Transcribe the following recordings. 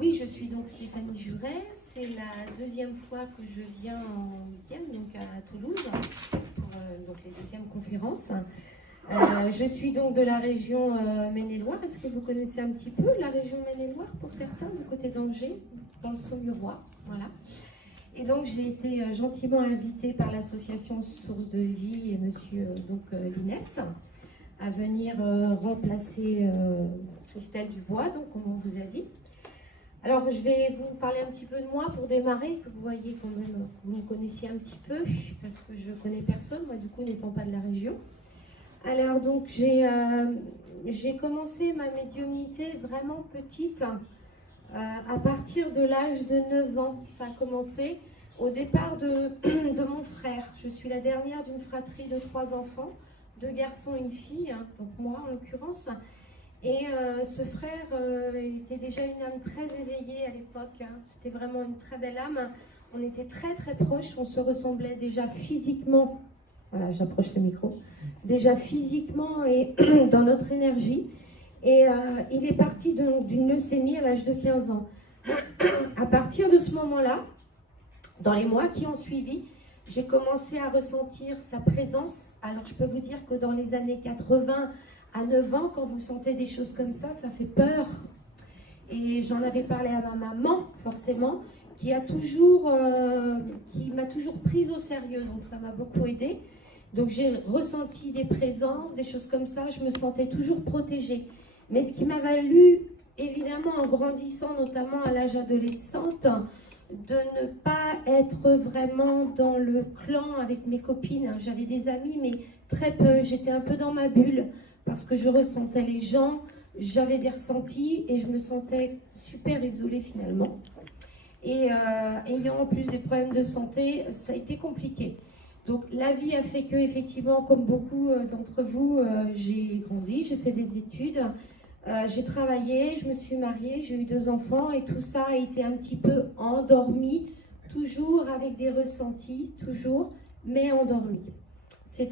Oui, je suis donc Stéphanie Juret. C'est la deuxième fois que je viens en week-end, donc à Toulouse, pour donc les deuxièmes conférences. Je suis donc de la région Maine-et-Loire. Est-ce que vous connaissez un petit peu la région Maine-et-Loire pour certains, du côté d'Angers, dans le Saumurois, voilà. Et donc j'ai été gentiment invitée par l'association Source de Vie et monsieur Linès à venir remplacer Christelle Dubois, donc comme on vous a dit. Alors je vais vous parler un petit peu de moi pour démarrer, que vous voyez quand même, que vous me connaissiez un petit peu, parce que je connais personne, moi du coup n'étant pas de la région. Alors donc j'ai commencé ma médiumnité vraiment petite, à partir de l'âge de 9 ans. Ça a commencé au départ de mon frère. Je suis la dernière d'une fratrie de 3 enfants, 2 garçons et une fille, hein, donc moi en l'occurrence. Et ce frère était déjà une âme très éveillée à l'époque, hein. C'était vraiment une très belle âme. On était très très proches, on se ressemblait déjà physiquement, voilà, j'approche le micro, déjà physiquement et dans notre énergie. Et il est parti d'une leucémie à l'âge de 15 ans. À partir de ce moment-là, dans les mois qui ont suivi, j'ai commencé à ressentir sa présence. Alors je peux vous dire que dans les années 80, à 9 ans, quand vous sentez des choses comme ça fait peur. Et j'en avais parlé à ma maman, forcément, qui m'a toujours prise au sérieux, donc ça m'a beaucoup aidée. Donc j'ai ressenti des présences, des choses comme ça, je me sentais toujours protégée. Mais ce qui m'a valu, évidemment, en grandissant, notamment à l'âge adolescente, de ne pas être vraiment dans le clan avec mes copines. J'avais des amis, mais très peu. J'étais un peu dans ma bulle parce que je ressentais les gens, j'avais des ressentis et je me sentais super isolée finalement. Et ayant en plus des problèmes de santé, ça a été compliqué. Donc la vie a fait que, effectivement, comme beaucoup d'entre vous, j'ai grandi, j'ai fait des études, j'ai travaillé, je me suis mariée, j'ai eu 2 enfants et tout ça a été un petit peu endormi, toujours avec des ressentis, toujours, mais endormi. C'est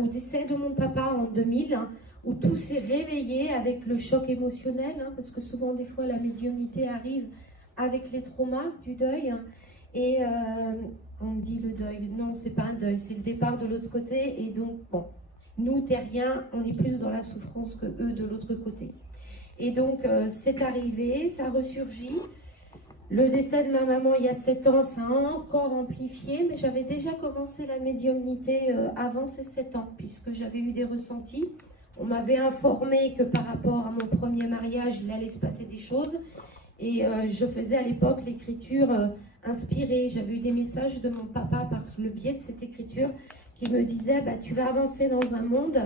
au décès de mon papa en 2000, hein, où tout s'est réveillé avec le choc émotionnel, hein, parce que souvent des fois la médiumnité arrive avec les traumas du deuil, hein, et on dit le deuil, non c'est pas un deuil, c'est le départ de l'autre côté, et donc bon, nous terriens, on est plus dans la souffrance que eux de l'autre côté. Et donc c'est arrivé, ça a ressurgi. Le décès de ma maman il y a 7 ans, ça a encore amplifié, mais j'avais déjà commencé la médiumnité avant ces 7 ans, puisque j'avais eu des ressentis. On m'avait informé que par rapport à mon premier mariage, il allait se passer des choses. Et je faisais à l'époque l'écriture inspirée. J'avais eu des messages de mon papa par le biais de cette écriture qui me disait bah, tu vas avancer dans un monde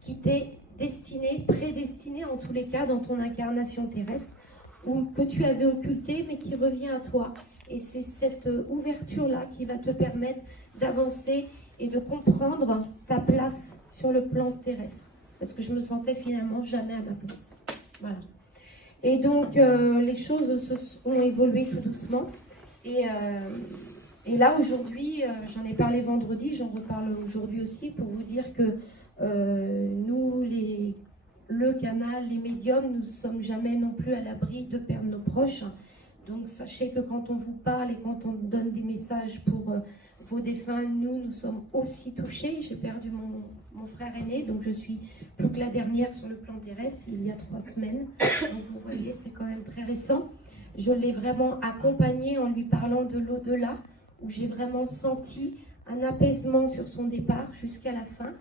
qui t'est destiné, prédestiné en tous les cas dans ton incarnation terrestre, ou que tu avais occulté mais qui revient à toi. Et c'est cette ouverture-là qui va te permettre d'avancer et de comprendre ta place sur le plan terrestre. Parce que je me sentais finalement jamais à ma place. Voilà. Et donc les choses ont évolué tout doucement. Et là aujourd'hui, j'en ai parlé vendredi, j'en reparle aujourd'hui aussi pour vous dire que nous, le canal, les médiums, nous ne sommes jamais non plus à l'abri de perdre nos proches. Donc sachez que quand on vous parle et quand on donne des messages pour vos défunts, nous sommes aussi touchés. J'ai perdu mon frère aîné, donc je suis plus que la dernière sur le plan terrestre, il y a 3 semaines. Donc vous voyez, c'est quand même très récent. Je l'ai vraiment accompagné en lui parlant de l'au-delà, où j'ai vraiment senti un apaisement sur son départ jusqu'à la fin.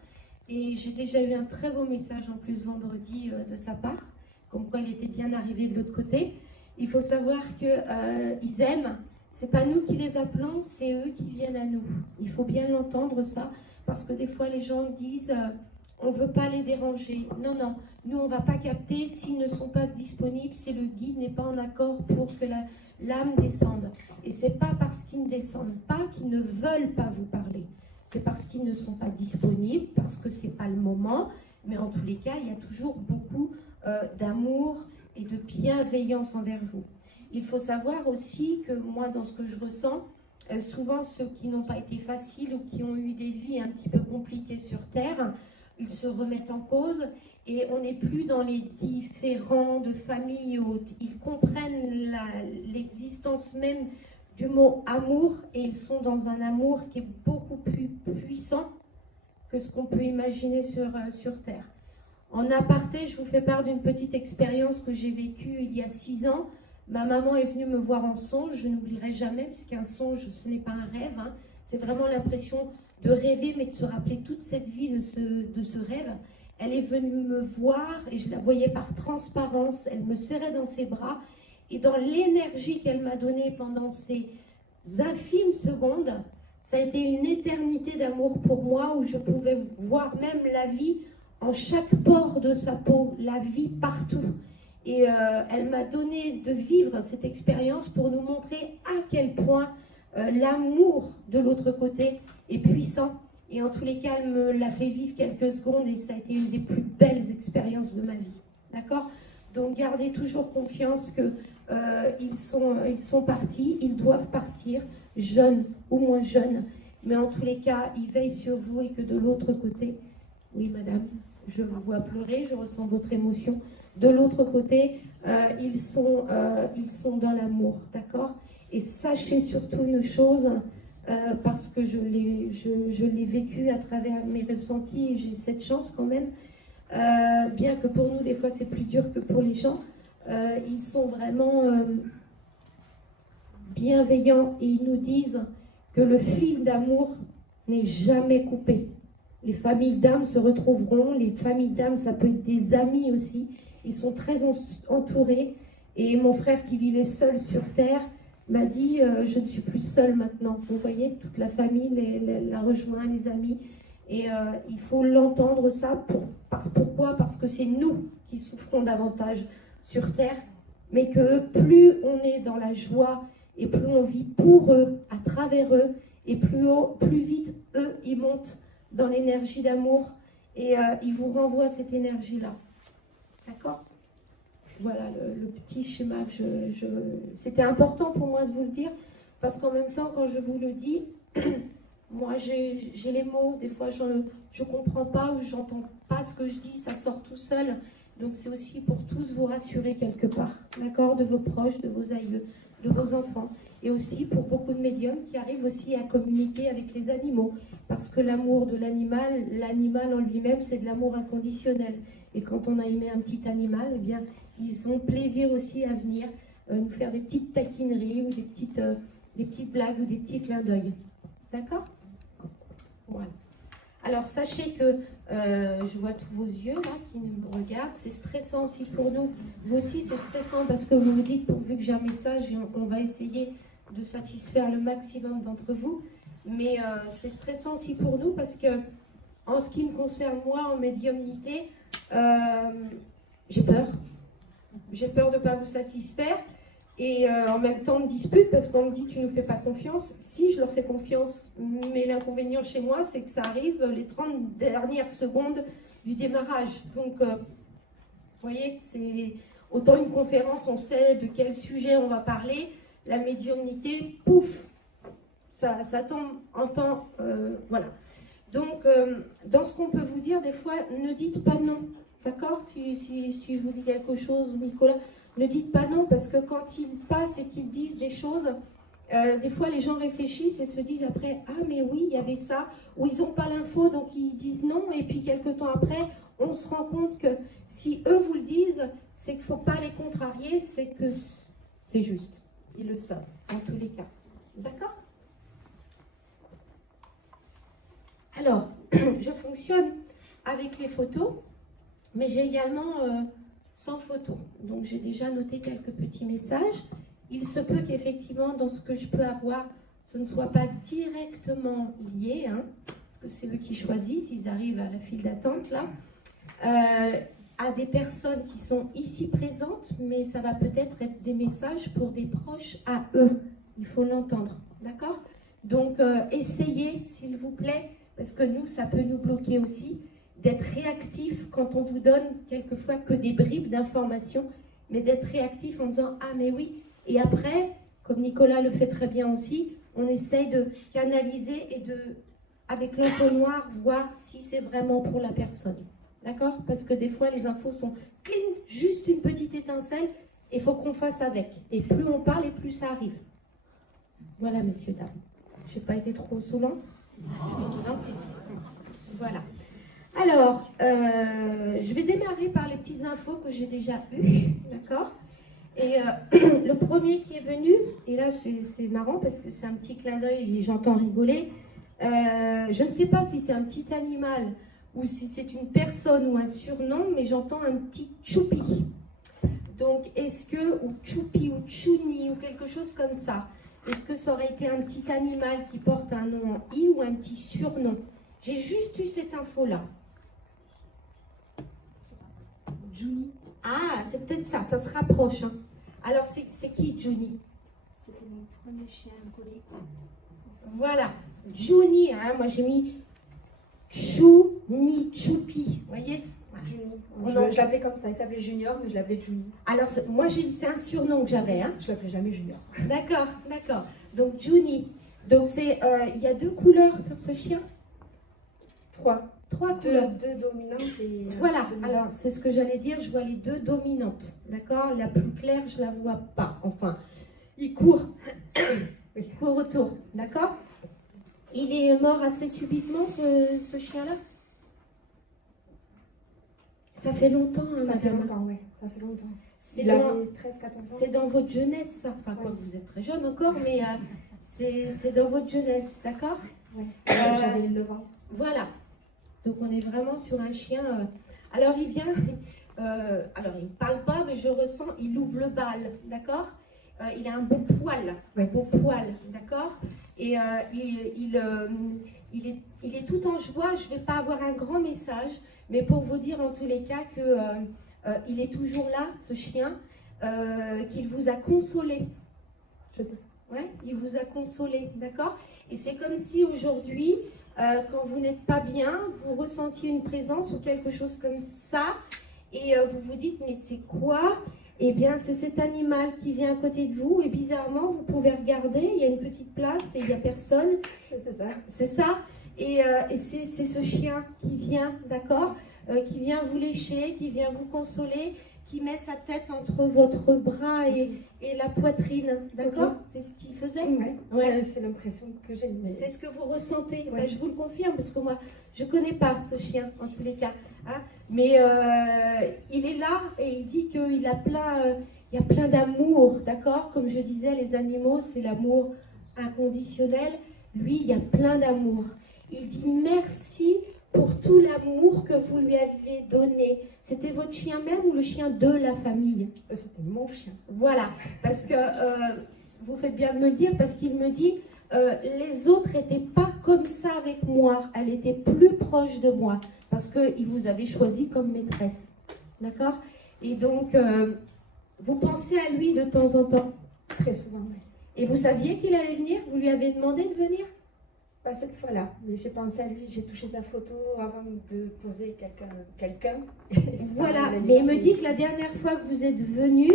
Et j'ai déjà eu un très beau message en plus vendredi de sa part, comme quoi il était bien arrivé de l'autre côté. Il faut savoir qu'ils aiment, c'est pas nous qui les appelons, c'est eux qui viennent à nous. Il faut bien l'entendre ça, parce que des fois les gens disent on veut pas les déranger. Non, non, nous on va pas capter s'ils ne sont pas disponibles, si le guide n'est pas en accord pour que l'âme descende. Et c'est pas parce qu'ils ne descendent pas qu'ils ne veulent pas vous parler. C'est parce qu'ils ne sont pas disponibles, parce que c'est pas le moment, mais en tous les cas, il y a toujours beaucoup d'amour et de bienveillance envers vous. Il faut savoir aussi que moi, dans ce que je ressens, souvent ceux qui n'ont pas été faciles ou qui ont eu des vies un petit peu compliquées sur Terre, ils se remettent en cause et on n'est plus dans les différends de famille haute. Ils comprennent conscience même du mot amour, et ils sont dans un amour qui est beaucoup plus puissant que ce qu'on peut imaginer sur Terre. En aparté, je vous fais part d'une petite expérience que j'ai vécue il y a 6 ans. Ma maman est venue me voir en songe, je n'oublierai jamais, puisqu'un songe, ce n'est pas un rêve, hein. C'est vraiment l'impression de rêver, mais de se rappeler toute cette vie de ce rêve. Elle est venue me voir, et je la voyais par transparence, elle me serrait dans ses bras, et dans l'énergie qu'elle m'a donnée pendant ces infimes secondes, ça a été une éternité d'amour pour moi, où je pouvais voir même la vie en chaque pore de sa peau, la vie partout. Et elle m'a donné de vivre cette expérience pour nous montrer à quel point l'amour de l'autre côté est puissant. Et en tous les cas, elle me l'a fait vivre quelques secondes et ça a été une des plus belles expériences de ma vie. D'accord? Donc gardez toujours confiance que ils sont partis, ils doivent partir, jeunes ou moins jeunes. Mais en tous les cas, ils veillent sur vous et que de l'autre côté, oui madame, je vous vois pleurer, je ressens votre émotion. De l'autre côté, ils sont dans l'amour, d'accord? Et sachez surtout une chose, parce que je l'ai vécu à travers mes ressentis, et j'ai cette chance quand même, bien que pour nous, des fois, c'est plus dur que pour les gens, ils sont vraiment bienveillants et ils nous disent que le fil d'amour n'est jamais coupé. Les familles d'âmes se retrouveront, les familles d'âmes, ça peut être des amis aussi. Ils sont très entourés. Et mon frère qui vivait seul sur Terre m'a dit je ne suis plus seule maintenant. Vous voyez, toute la famille la rejoint, les amis. Et il faut l'entendre ça. Pourquoi? Parce que c'est nous qui souffrons davantage sur Terre. Mais que plus on est dans la joie et plus on vit pour eux, à travers eux, et plus haut, plus vite, eux, ils montent dans l'énergie d'amour et ils vous renvoient cette énergie-là. D'accord? Voilà le petit schéma que c'était important pour moi de vous le dire, parce qu'en même temps, quand je vous le dis, moi j'ai les mots, des fois je ne comprends pas ou j'entends pas ce que je dis, ça sort tout seul. Donc c'est aussi pour tous vous rassurer quelque part, d'accord? De vos proches, de vos aïeux, de vos enfants. Et aussi pour beaucoup de médiums qui arrivent aussi à communiquer avec les animaux. Parce que l'amour de l'animal, l'animal en lui-même, c'est de l'amour inconditionnel. Et quand on a aimé un petit animal, eh bien, ils ont plaisir aussi à venir nous faire des petites taquineries ou des petites blagues ou des petits clins d'œil. D'accord? Voilà. Alors, sachez que je vois tous vos yeux là qui nous regardent. C'est stressant aussi pour nous. Vous aussi, c'est stressant parce que vous vous dites, pourvu que j'ai un message, et on va essayer de satisfaire le maximum d'entre vous. Mais c'est stressant aussi pour nous parce que, en ce qui me concerne, moi, en médiumnité, j'ai peur. J'ai peur de ne pas vous satisfaire. Et en même temps, on me dispute parce qu'on me dit tu ne nous fais pas confiance. Si, je leur fais confiance, mais l'inconvénient chez moi, c'est que ça arrive les 30 dernières secondes du démarrage. Donc, vous voyez, c'est autant une conférence, on sait de quel sujet on va parler. La médiumnité, pouf, ça tombe en temps, voilà. Donc, dans ce qu'on peut vous dire, des fois, ne dites pas non, d'accord? Si je vous dis quelque chose, Nicolas, ne dites pas non, parce que quand ils passent et qu'ils disent des choses, des fois les gens réfléchissent et se disent après, ah mais oui, il y avait ça, ou ils n'ont pas l'info, donc ils disent non, et puis quelques temps après, on se rend compte que si eux vous le disent, c'est qu'il ne faut pas les contrarier, c'est que c'est juste. Ils le savent, en tous les cas. D'accord? Alors, je fonctionne avec les photos, mais j'ai également sans photo. Donc j'ai déjà noté quelques petits messages. Il se peut qu'effectivement, dans ce que je peux avoir, ce ne soit pas directement lié, hein, parce que c'est eux qui choisissent, ils arrivent à la file d'attente là, à des personnes qui sont ici présentes, mais ça va peut-être être des messages pour des proches à eux. Il faut l'entendre, d'accord? Donc essayez, s'il vous plaît, parce que nous, ça peut nous bloquer aussi, d'être réactif quand on vous donne quelquefois que des bribes d'informations, mais d'être réactif en disant « Ah mais oui !» Et après, comme Nicolas le fait très bien aussi, on essaye de canaliser et de, avec l'entonnoir, voir si c'est vraiment pour la personne. D'accord? Parce que des fois, les infos sont clean, juste une petite étincelle, Il faut qu'on fasse avec. Et plus on parle, et plus ça arrive. Voilà, messieurs, dames. Je n'ai pas été trop saoulante? Non? Voilà. Alors, je vais démarrer par les petites infos que j'ai déjà eues, d'accord? Et le premier qui est venu, et là c'est marrant parce que c'est un petit clin d'œil et j'entends rigoler, je ne sais pas si c'est un petit animal ou si c'est une personne ou un surnom, mais j'entends un petit choupi. Donc, est-ce que, ou choupi ou chouni ou quelque chose comme ça, est-ce que ça aurait été un petit animal qui porte un nom en i ou un petit surnom? J'ai juste eu cette info-là. Johnny. Ah, c'est peut-être ça, ça se rapproche. Hein. Alors, c'est qui, Johnny? C'était mon premier chien collé. Voilà, Johnny, hein, moi j'ai mis Chouni, Choupi, vous voyez? Johnny. Je l'appelais comme ça, il s'appelait Junior, mais je l'appelais Johnny. Alors, moi j'ai dit c'est un surnom que j'avais. Hein. Je l'appelais jamais Junior. D'accord, d'accord. Donc, Johnny. Donc, il y a 2 couleurs sur ce chien? 3. 3 couleurs. Deux dominantes et... Voilà, alors c'est ce que j'allais dire, je vois les 2 dominantes, d'accord? La plus claire, je la vois pas, enfin, il court, il court autour, d'accord? Il est mort assez subitement, ce chien-là? Ça fait longtemps, hein, Ça fait madame. longtemps, oui, ça fait longtemps. C'est Il dans, avait 13-14 ans. c'est dans votre jeunesse, ça. Enfin, quoi, vous êtes très jeune encore, mais c'est dans votre jeunesse, d'accord? Ouais. J'avais 9 ans. Voilà. Donc on est vraiment sur un chien. Alors il vient, alors il ne parle pas, mais je ressens, il ouvre le bal, d'accord? Il a un beau poil, d'accord? Et il est tout en joie. Je ne vais pas avoir un grand message, mais pour vous dire en tous les cas que il est toujours là, ce chien, qu'il vous a consolé. Je sais. Ouais, il vous a consolé, d'accord? Et c'est comme si aujourd'hui, quand vous n'êtes pas bien, vous ressentiez une présence ou quelque chose comme ça, et vous vous dites, mais c'est quoi? Eh bien, c'est cet animal qui vient à côté de vous, et bizarrement, vous pouvez regarder, il y a une petite place et il n'y a personne. C'est ça. C'est ça. Et c'est ce chien qui vient, d'accord? Qui vient vous lécher, qui vient vous consoler, qui met sa tête entre votre bras et la poitrine, d'accord? C'est ce qu'il faisait? Ouais, c'est l'impression que j'ai. Mais... C'est ce que vous ressentez? Ouais. Ben, je vous le confirme, parce que moi, je ne connais pas ce chien, en tous les cas. Hein? Mais il est là et il dit qu'il a il y a plein d'amour, d'accord? Comme je disais, les animaux, c'est l'amour inconditionnel. Lui, il y a plein d'amour. Il dit merci pour tout l'amour que vous lui avez donné. C'était votre chien même ou le chien de la famille? C'était mon chien. Voilà, parce que vous faites bien de me le dire, parce qu'il me dit les autres n'étaient pas comme ça avec moi, elle était plus proche de moi, parce qu'il vous avait choisi comme maîtresse. D'accord? Et donc, vous pensez à lui de temps en temps? Très souvent, oui. Et vous saviez qu'il allait venir? Vous lui avez demandé de venir? Pas cette fois-là, mais j'ai pensé à lui, j'ai touché sa photo avant de poser quelqu'un. Voilà, mais il me dit que la dernière fois que vous êtes venu,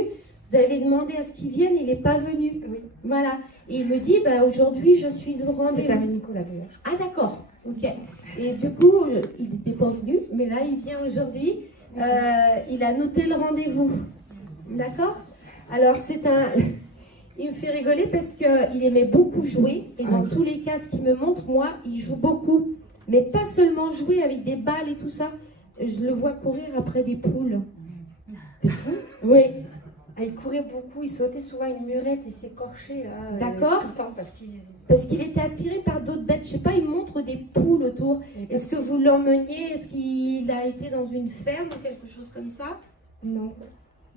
vous avez demandé à ce qu'il vienne, il n'est pas venu. Oui. Voilà, et il me dit, bah, aujourd'hui je suis au rendez-vous. C'est avec Nicolas d'ailleurs. Ah d'accord, ok. Et du coup, il n'était pas venu, mais là il vient aujourd'hui, il a noté le rendez-vous. D'accord? Alors c'est un... Il me fait rigoler parce qu'il aimait beaucoup jouer. Et dans tous les cas, ce qu'il me montre, moi, il joue beaucoup. Mais pas seulement jouer avec des balles et tout ça. Je le vois courir après des poules. Des poules? Oui. Ah, il courait beaucoup, il sautait souvent une murette, il s'écorchait là. D'accord. Tout le temps parce qu'il était attiré par d'autres bêtes. Je sais pas, il montre des poules autour. Est-ce que vous l'emmeniez? Est-ce qu'il a été dans une ferme ou quelque chose comme ça? Non.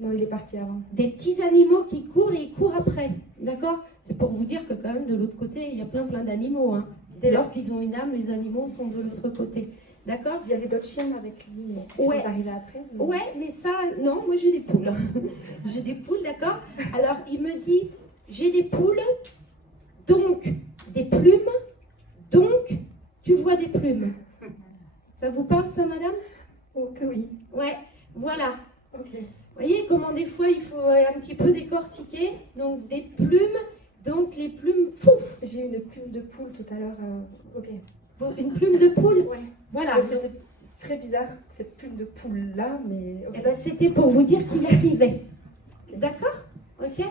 Non, il est parti avant. Des petits animaux qui courent et ils courent après, d'accord? C'est pour vous dire que quand même de l'autre côté, il y a plein d'animaux. Hein. Dès lors qu'ils ont une âme, les animaux sont de l'autre côté, d'accord? Il y avait d'autres chiens avec lui, mais ouais. c'est arrivé après. Mais... Ouais, mais ça, non, moi j'ai des poules. J'ai des poules, d'accord? Alors il me dit, j'ai des poules, donc des plumes, donc tu vois des plumes. Ça vous parle ça, madame? Oh, que oui. Ouais, voilà. Ok. Vous voyez comment des fois il faut un petit peu décortiquer. Donc des plumes, donc les plumes, fouf. J'ai une plume de poule tout à l'heure. Ok. Une plume de poule? Ouais. Voilà. C'était très bizarre cette plume de poule là, mais. Okay. Eh ben, c'était pour vous dire qu'il arrivait. D'accord? Ok.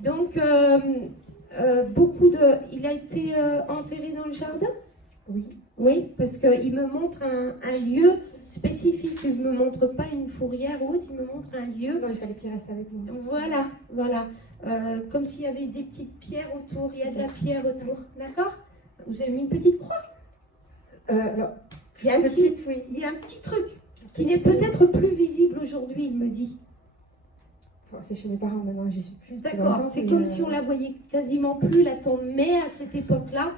Donc, il a été enterré dans le jardin? Oui. Oui, parce qu'il me montre un lieu spécifique. Il ne me montre pas une fourrière ou autre, il me montre un lieu. Non, il fallait qu'il reste avec nous. Voilà, voilà. Comme s'il y avait des petites pierres autour. Il y a de la pierre autour. D'accord? Vous avez mis une petite croix? Alors, il y a un oui. Il y a un petit truc qui n'est peut-être plus visible aujourd'hui, il me dit. Bon, c'est chez mes parents maintenant, j'y suis plus. D'accord, c'est comme si on la voyait quasiment plus, la tombe, mais à cette époque-là.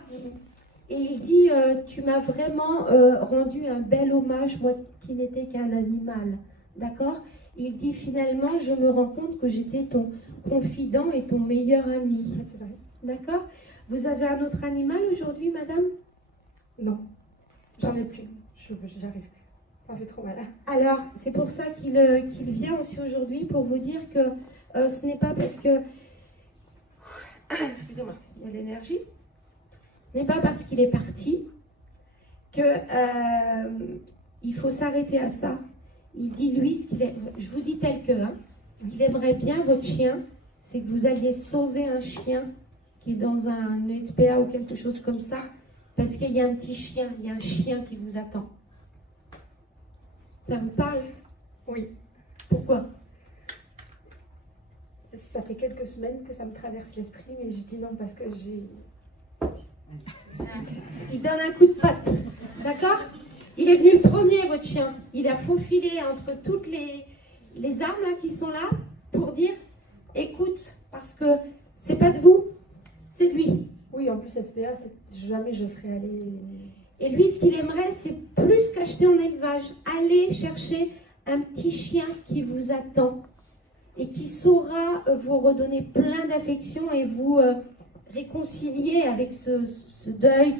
Et il dit, tu m'as vraiment rendu un bel hommage, moi qui n'étais qu'un animal. D'accord? Il dit, finalement, je me rends compte que j'étais ton confident et ton meilleur ami. C'est vrai. D'accord? Vous avez un autre animal aujourd'hui, madame? Non, j'en ai plus. J'arrive plus. Ça fait trop mal. Alors, c'est pour ça qu'il vient aussi aujourd'hui, pour vous dire que ce n'est pas parce que... Excusez-moi, il y a l'énergie. Ce n'est pas parce qu'il est parti que il faut s'arrêter à ça. Il dit, lui, je vous dis tel que, ce qu'il aimerait bien, votre chien, c'est que vous alliez sauver un chien qui est dans un SPA ou quelque chose comme ça, parce qu'il y a un petit chien, il y a un chien qui vous attend. Ça vous parle? Oui. Pourquoi? Ça fait quelques semaines que ça me traverse l'esprit, mais je dis non parce que j'ai... Il donne un coup de patte, d'accord? Il est venu le premier, votre chien. Il a faufilé entre toutes les armes là, qui sont là pour dire, écoute, parce que c'est pas de vous, c'est de lui. Oui, en plus SPA, jamais je serais allée... Et lui, ce qu'il aimerait, c'est plus qu'acheter en élevage. Aller chercher un petit chien qui vous attend et qui saura vous redonner plein d'affection et vous réconcilier avec ce deuil,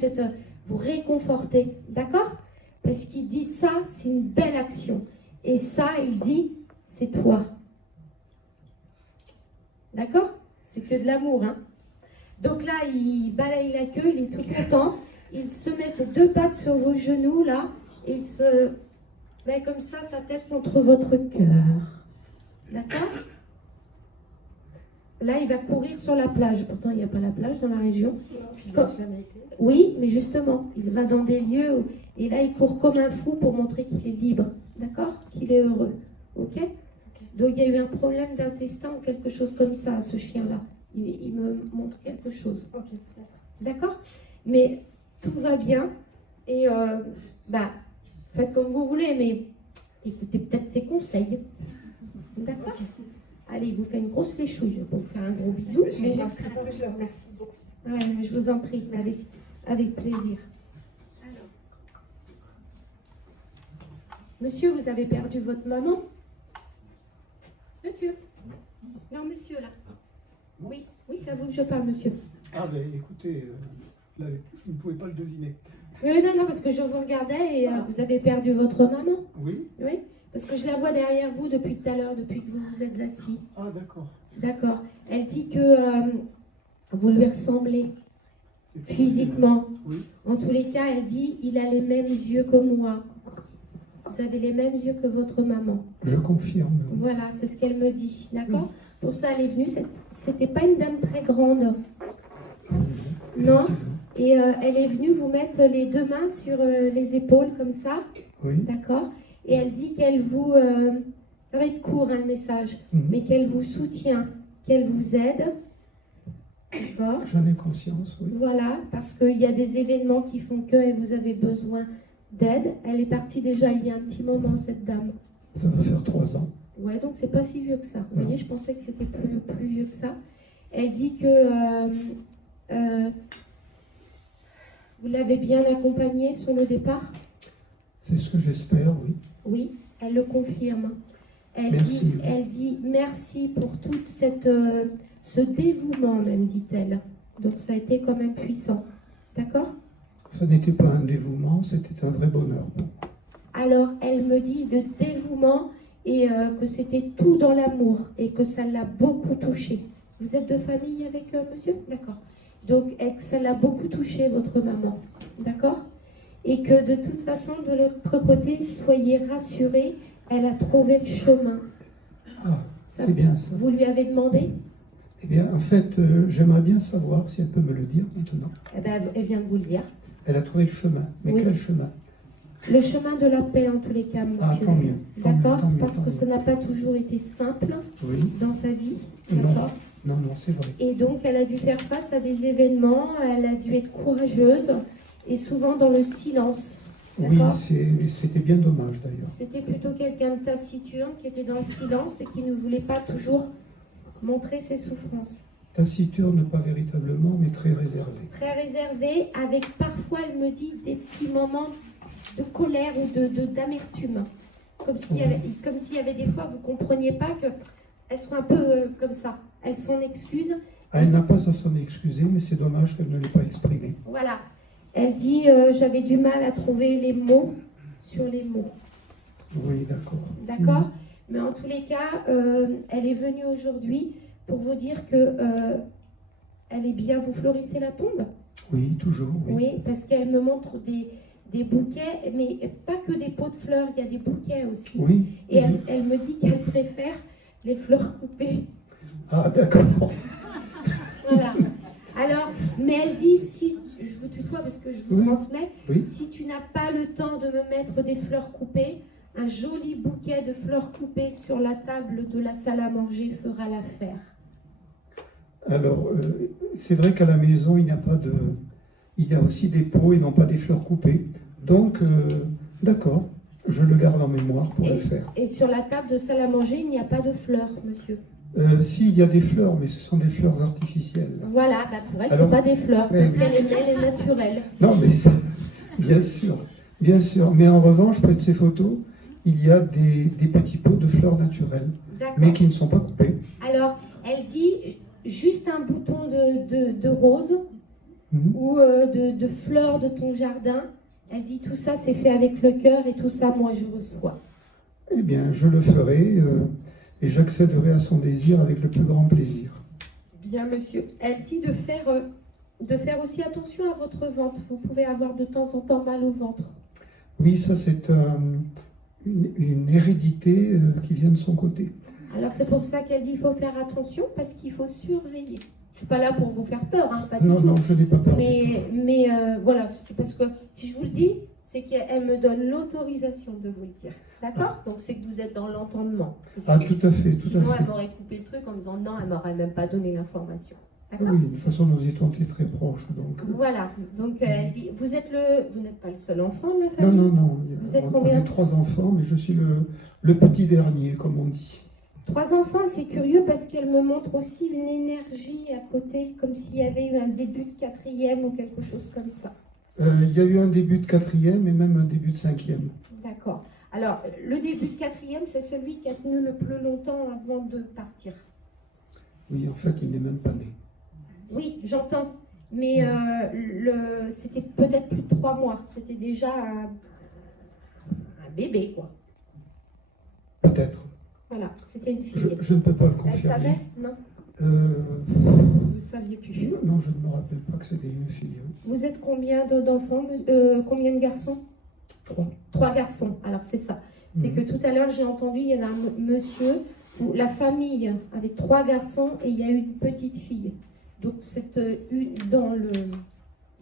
vous réconforter. D'accord? Parce qu'il dit ça, c'est une belle action. Et ça, il dit, c'est toi. D'accord? C'est que de l'amour, hein? Donc là, il balaye la queue, il est tout content. Il se met ses deux pattes sur vos genoux, là. Et il se met comme ça, sa tête contre votre cœur. D'accord? Là, il va courir sur la plage. Pourtant, il n'y a pas la plage dans la région. Jamais été. Oui, mais justement, il va dans des lieux et là, il court comme un fou pour montrer qu'il est libre. D'accord? Qu'il est heureux. Ok? Donc, il y a eu un problème d'intestin ou quelque chose comme ça à ce chien-là. Il me montre quelque chose. Ok. D'accord? Mais tout va bien. Et faites comme vous voulez, mais écoutez peut-être ses conseils. D'accord? Allez, il vous fait une grosse fléchouille. Je vais pas vous faire un gros bisou. Je le remercie beaucoup. Ouais, mais je vous en prie, avec plaisir. Alors. Monsieur, vous avez perdu votre maman? Monsieur? Non, monsieur, là. Oui, c'est à vous que je parle, monsieur. Ah ben écoutez, là, je ne pouvais pas le deviner. Oui, non, parce que je vous regardais et vous avez perdu votre maman. Oui? Oui, parce que je la vois derrière vous depuis tout à l'heure, depuis que vous vous êtes assis. Ah d'accord. D'accord. Elle dit que vous lui ressemblez physiquement. Oui. En tous les cas, elle dit, il a les mêmes yeux que moi. Vous avez les mêmes yeux que votre maman. Je confirme. Voilà, c'est ce qu'elle me dit, d'accord? Pour ça, elle est venue. C'était pas une dame très grande. Non. Et elle est venue vous mettre les deux mains sur les épaules comme ça. Oui. D'accord? Et elle dit qu'elle vous... ça va être court, hein, le message. Mais qu'elle vous soutient, qu'elle vous aide. D'accord? J'en ai conscience, oui. Voilà, parce qu'il y a des événements qui font que et vous avez besoin d'aide. Elle est partie déjà il y a un petit moment, cette dame. Ça va faire 3 ans. Ouais, donc c'est pas si vieux que ça. Vous voyez, je pensais que c'était plus vieux que ça. Elle dit que vous l'avez bien accompagnée sur le départ. C'est ce que j'espère, oui. Oui, elle le confirme. Merci. Elle dit merci pour toute ce dévouement, même, dit-elle. Donc ça a été quand même puissant. D'accord? Ce n'était pas un dévouement, c'était un vrai bonheur. Alors, elle me dit de dévouement et que c'était tout dans l'amour et que ça l'a beaucoup touché. Vous êtes de famille avec monsieur? D'accord. Donc, que ça l'a beaucoup touché, votre maman. D'accord? Et que de toute façon, de l'autre côté, soyez rassurés, elle a trouvé le chemin. Ah. Ça, C'est bien ça. Vous lui avez demandé? Eh bien, en fait, j'aimerais bien savoir si elle peut me le dire maintenant. Eh ben, elle vient de vous le dire. Elle a trouvé le chemin. Mais Oui. quel chemin? Le chemin de la paix en tous les cas, monsieur. Ah, tant mieux. D'accord? Tant mieux, Parce tant que mieux. ça n'a pas toujours été simple Oui. dans sa vie. Non. D'accord? Non, non, c'est vrai. Et donc, elle a dû faire face à des événements, elle a dû être courageuse et souvent dans le silence. Oui, D'accord? c'était bien dommage d'ailleurs. C'était plutôt quelqu'un de taciturne qui était dans le silence et qui ne voulait pas toujours montrer ses souffrances. Taciturne, pas véritablement, mais très réservée. Très réservée, avec parfois, elle me dit, des petits moments de colère ou d'amertume. Comme s'il y avait des fois, vous ne compreniez pas qu'elle soit un peu comme ça. Elle s'en excuse. Elle n'a pas à s'en excuser, mais c'est dommage qu'elle ne l'ait pas exprimé. Voilà. Elle dit, j'avais du mal à trouver les mots sur les mots. Oui, d'accord. D'accord? Mais en tous les cas, elle est venue aujourd'hui pour vous dire que elle est bien. Vous fleurissez la tombe? Oui, toujours. Oui. Oui, parce qu'elle me montre des bouquets, mais pas que des pots de fleurs, il y a des bouquets aussi. Oui. Et oui. elle me dit qu'elle préfère les fleurs coupées. Ah, d'accord. Voilà. Alors, mais elle dit, si, je vous tutoie parce que je vous Oui. transmets, Oui. si tu n'as pas le temps de me mettre des fleurs coupées, un joli bouquet de fleurs coupées sur la table de la salle à manger fera l'affaire. Alors, c'est vrai qu'à la maison, il n'y a pas de... Il y a aussi des pots et non pas des fleurs coupées. Donc, d'accord, je le garde en mémoire pour le faire. Et sur la table de salle à manger, il n'y a pas de fleurs, monsieur. Si, il y a des fleurs, mais ce sont des fleurs artificielles. Voilà, bah pour elle, ce Alors, n'est pas des fleurs, ouais, parce qu'elle est naturelle. Non, mais ça, bien sûr, bien sûr. Mais en revanche, près de ces photos, il y a des petits pots de fleurs naturelles, D'accord. mais qui ne sont pas coupés. Alors, elle dit juste un bouton de rose Mhm. ou de fleurs de ton jardin. Elle dit tout ça, c'est fait avec le cœur et tout ça, moi, je reçois. Eh bien, je le ferai et j'accéderai à son désir avec le plus grand plaisir. Bien, monsieur. Elle dit de faire aussi attention à votre ventre. Vous pouvez avoir de temps en temps mal au ventre. Oui, ça c'est une hérédité qui vient de son côté. Alors, c'est pour ça qu'elle dit qu'il faut faire attention parce qu'il faut surveiller. Je ne suis pas là pour vous faire peur, hein, pas du Non, tout. non, je n'ai pas peur. Mais voilà, c'est parce que si je vous le dis, c'est qu'elle me donne l'autorisation de vous le dire. D'accord? Donc c'est que vous êtes dans l'entendement. Ah, tout à fait, tout à Sinon, fait. elle m'aurait coupé le truc en me disant non, elle m'aurait même pas donné l'information. D'accord? Oui, de toute façon, nous étions très proches. Donc, Voilà. Donc elle dit, vous n'êtes pas le seul enfant de la famille? non, non, non. Vous êtes on combien? est 3 enfants, mais je suis le petit dernier, comme on dit. 3 enfants, c'est curieux parce qu'elle me montre aussi une énergie à côté, comme s'il y avait eu un début de 4e ou quelque chose comme ça. Il y a eu un début de 4e et même un début de 5e. D'accord. Alors, le début de 4e, c'est celui qui a tenu le plus longtemps avant de partir. Oui, en fait, il n'est même pas né. Oui, j'entends. Mais c'était peut-être plus de 3 mois. C'était déjà un bébé, quoi. Peut-être. Voilà, c'était une fille. Je ne peux pas le Elle confirmer. savait? Non, Euh, vous ne saviez plus. non, je ne me rappelle pas que c'était une fille. Vous êtes combien d'enfants, combien de garçons? 3. 3 garçons, alors c'est ça. C'est Mhm. que tout à l'heure, j'ai entendu, il y avait un monsieur où la famille avait 3 garçons et il y a eu une petite fille. Donc, c'est dans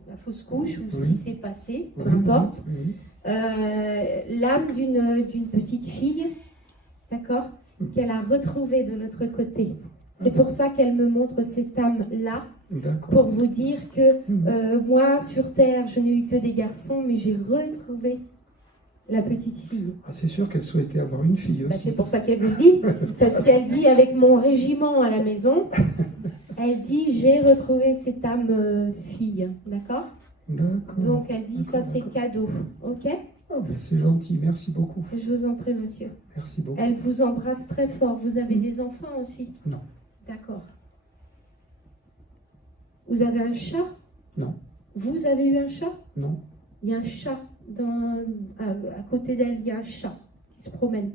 la fausse couche ou ce Oui. qui s'est passé, peu Oui, importe, oui. l'âme d'une petite fille, d'accord, qu'elle a retrouvée de l'autre côté. C'est pour ça qu'elle me montre cette âme-là, D'accord. pour vous dire que Mhm. moi, sur Terre, je n'ai eu que des garçons, mais j'ai retrouvé la petite fille. Ah, c'est sûr qu'elle souhaitait avoir une fille Bah, aussi. c'est pour ça qu'elle vous le dit, parce qu'elle dit avec mon régiment à la maison, elle dit j'ai retrouvé cette âme fille, d'accord? D'accord. Donc elle dit ça D'accord, c'est d'accord. cadeau, ok? Ah, ben, c'est gentil, merci beaucoup. Je vous en prie monsieur. Merci beaucoup. Elle vous embrasse très fort. Vous avez des enfants aussi? Non. D'accord. Vous avez un chat? Non. Vous avez eu un chat? Non. Il y a un chat à côté d'elle, il y a un chat qui se promène.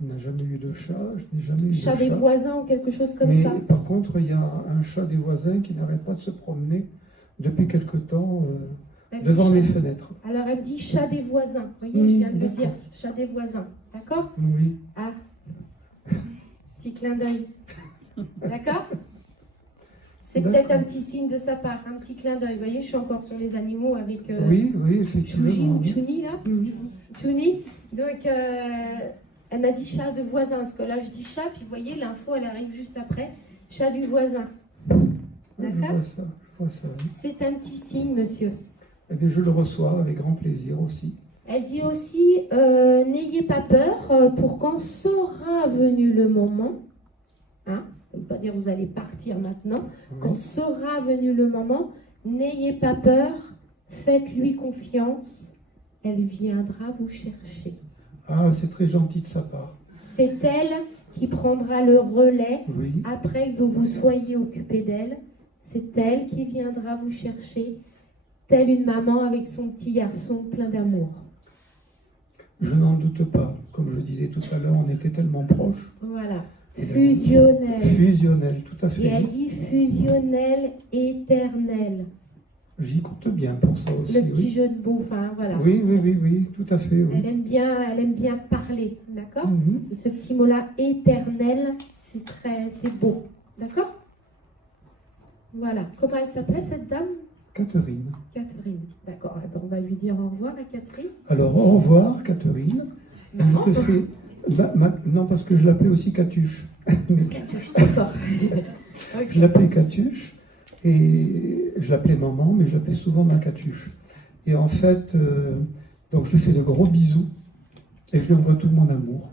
Elle n'a jamais eu de chat, je n'ai jamais eu Chat de des chat. voisins ou quelque chose comme Mais ça. par contre, il y a un chat des voisins qui n'arrête pas de se promener depuis quelque temps Elle dit devant chat. mes fenêtres. Alors elle me dit chat des voisins. Vous voyez, je viens de le D'accord. dire. Chat des voisins. D'accord? Oui. Ah. Petit clin d'œil. D'accord? C'est D'accord. peut-être un petit signe de sa part, un petit clin d'œil. Vous voyez, je suis encore sur les animaux avec Oui, Chouji effectivement. ou Chouni, là. Chouni. Donc, elle m'a dit chat de voisin. Parce que là, je dis chat, puis vous voyez, l'info, elle arrive juste après. Chat du voisin. Je D'accord? vois ça. Oui. C'est un petit signe, monsieur. Eh bien, je le reçois avec grand plaisir aussi. Elle dit aussi, n'ayez pas peur, pour quand sera venu le moment, hein, ça ne veut pas dire vous allez partir maintenant, Oui. quand sera venu le moment, n'ayez pas peur, faites-lui confiance, elle viendra vous chercher. Ah, c'est très gentil de sa part. C'est elle qui prendra le relais Oui. après que vous vous soyez occupé d'elle. C'est elle qui viendra vous chercher, telle une maman avec son petit garçon plein d'amour. Je n'en doute pas. Comme je disais tout à l'heure, on était tellement proches. Voilà. Et Fusionnel. Fusionnel, tout à Et fait. elle dit fusionnel éternel. J'y compte bien pour ça aussi. Le petit Oui. jeu de mots, enfin voilà. Oui, tout à fait. Elle Oui. aime bien parler, d'accord? Mhm. Et ce petit mot-là, éternel, c'est beau, d'accord? Voilà. Comment elle s'appelait cette dame? Catherine. Catherine. D'accord. Eh ben, on va lui dire au revoir à Catherine. Alors, au revoir, Catherine. Non. Je te fais. Non, parce que je l'appelais aussi Catuche. Catuche, d'accord. Je l'appelais Catuche et je l'appelais maman, mais je l'appelais souvent ma Catuche. Et en fait, donc je lui fais de gros bisous et je lui envoie tout mon amour.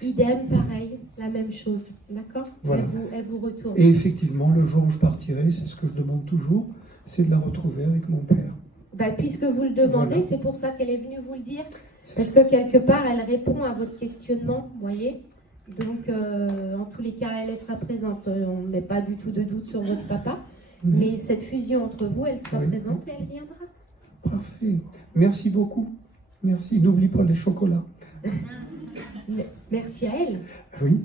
Idem, pareil, la même chose, d'accord? Voilà. Elle vous retourne. Et effectivement, le jour où je partirai, c'est ce que je demande toujours, c'est de la retrouver avec mon père. Bah, puisque vous le demandez, Voilà. c'est pour ça qu'elle est venue vous le dire. C'est Parce que quelque part, elle répond à votre questionnement, vous voyez. Donc, en tous les cas, elle sera présente. On ne met pas du tout de doute sur votre papa. Mhm. Mais cette fusion entre vous, elle sera Oui. présente et elle viendra. Parfait. Merci beaucoup. Merci. N'oublie pas les chocolats. Merci à elle. Oui,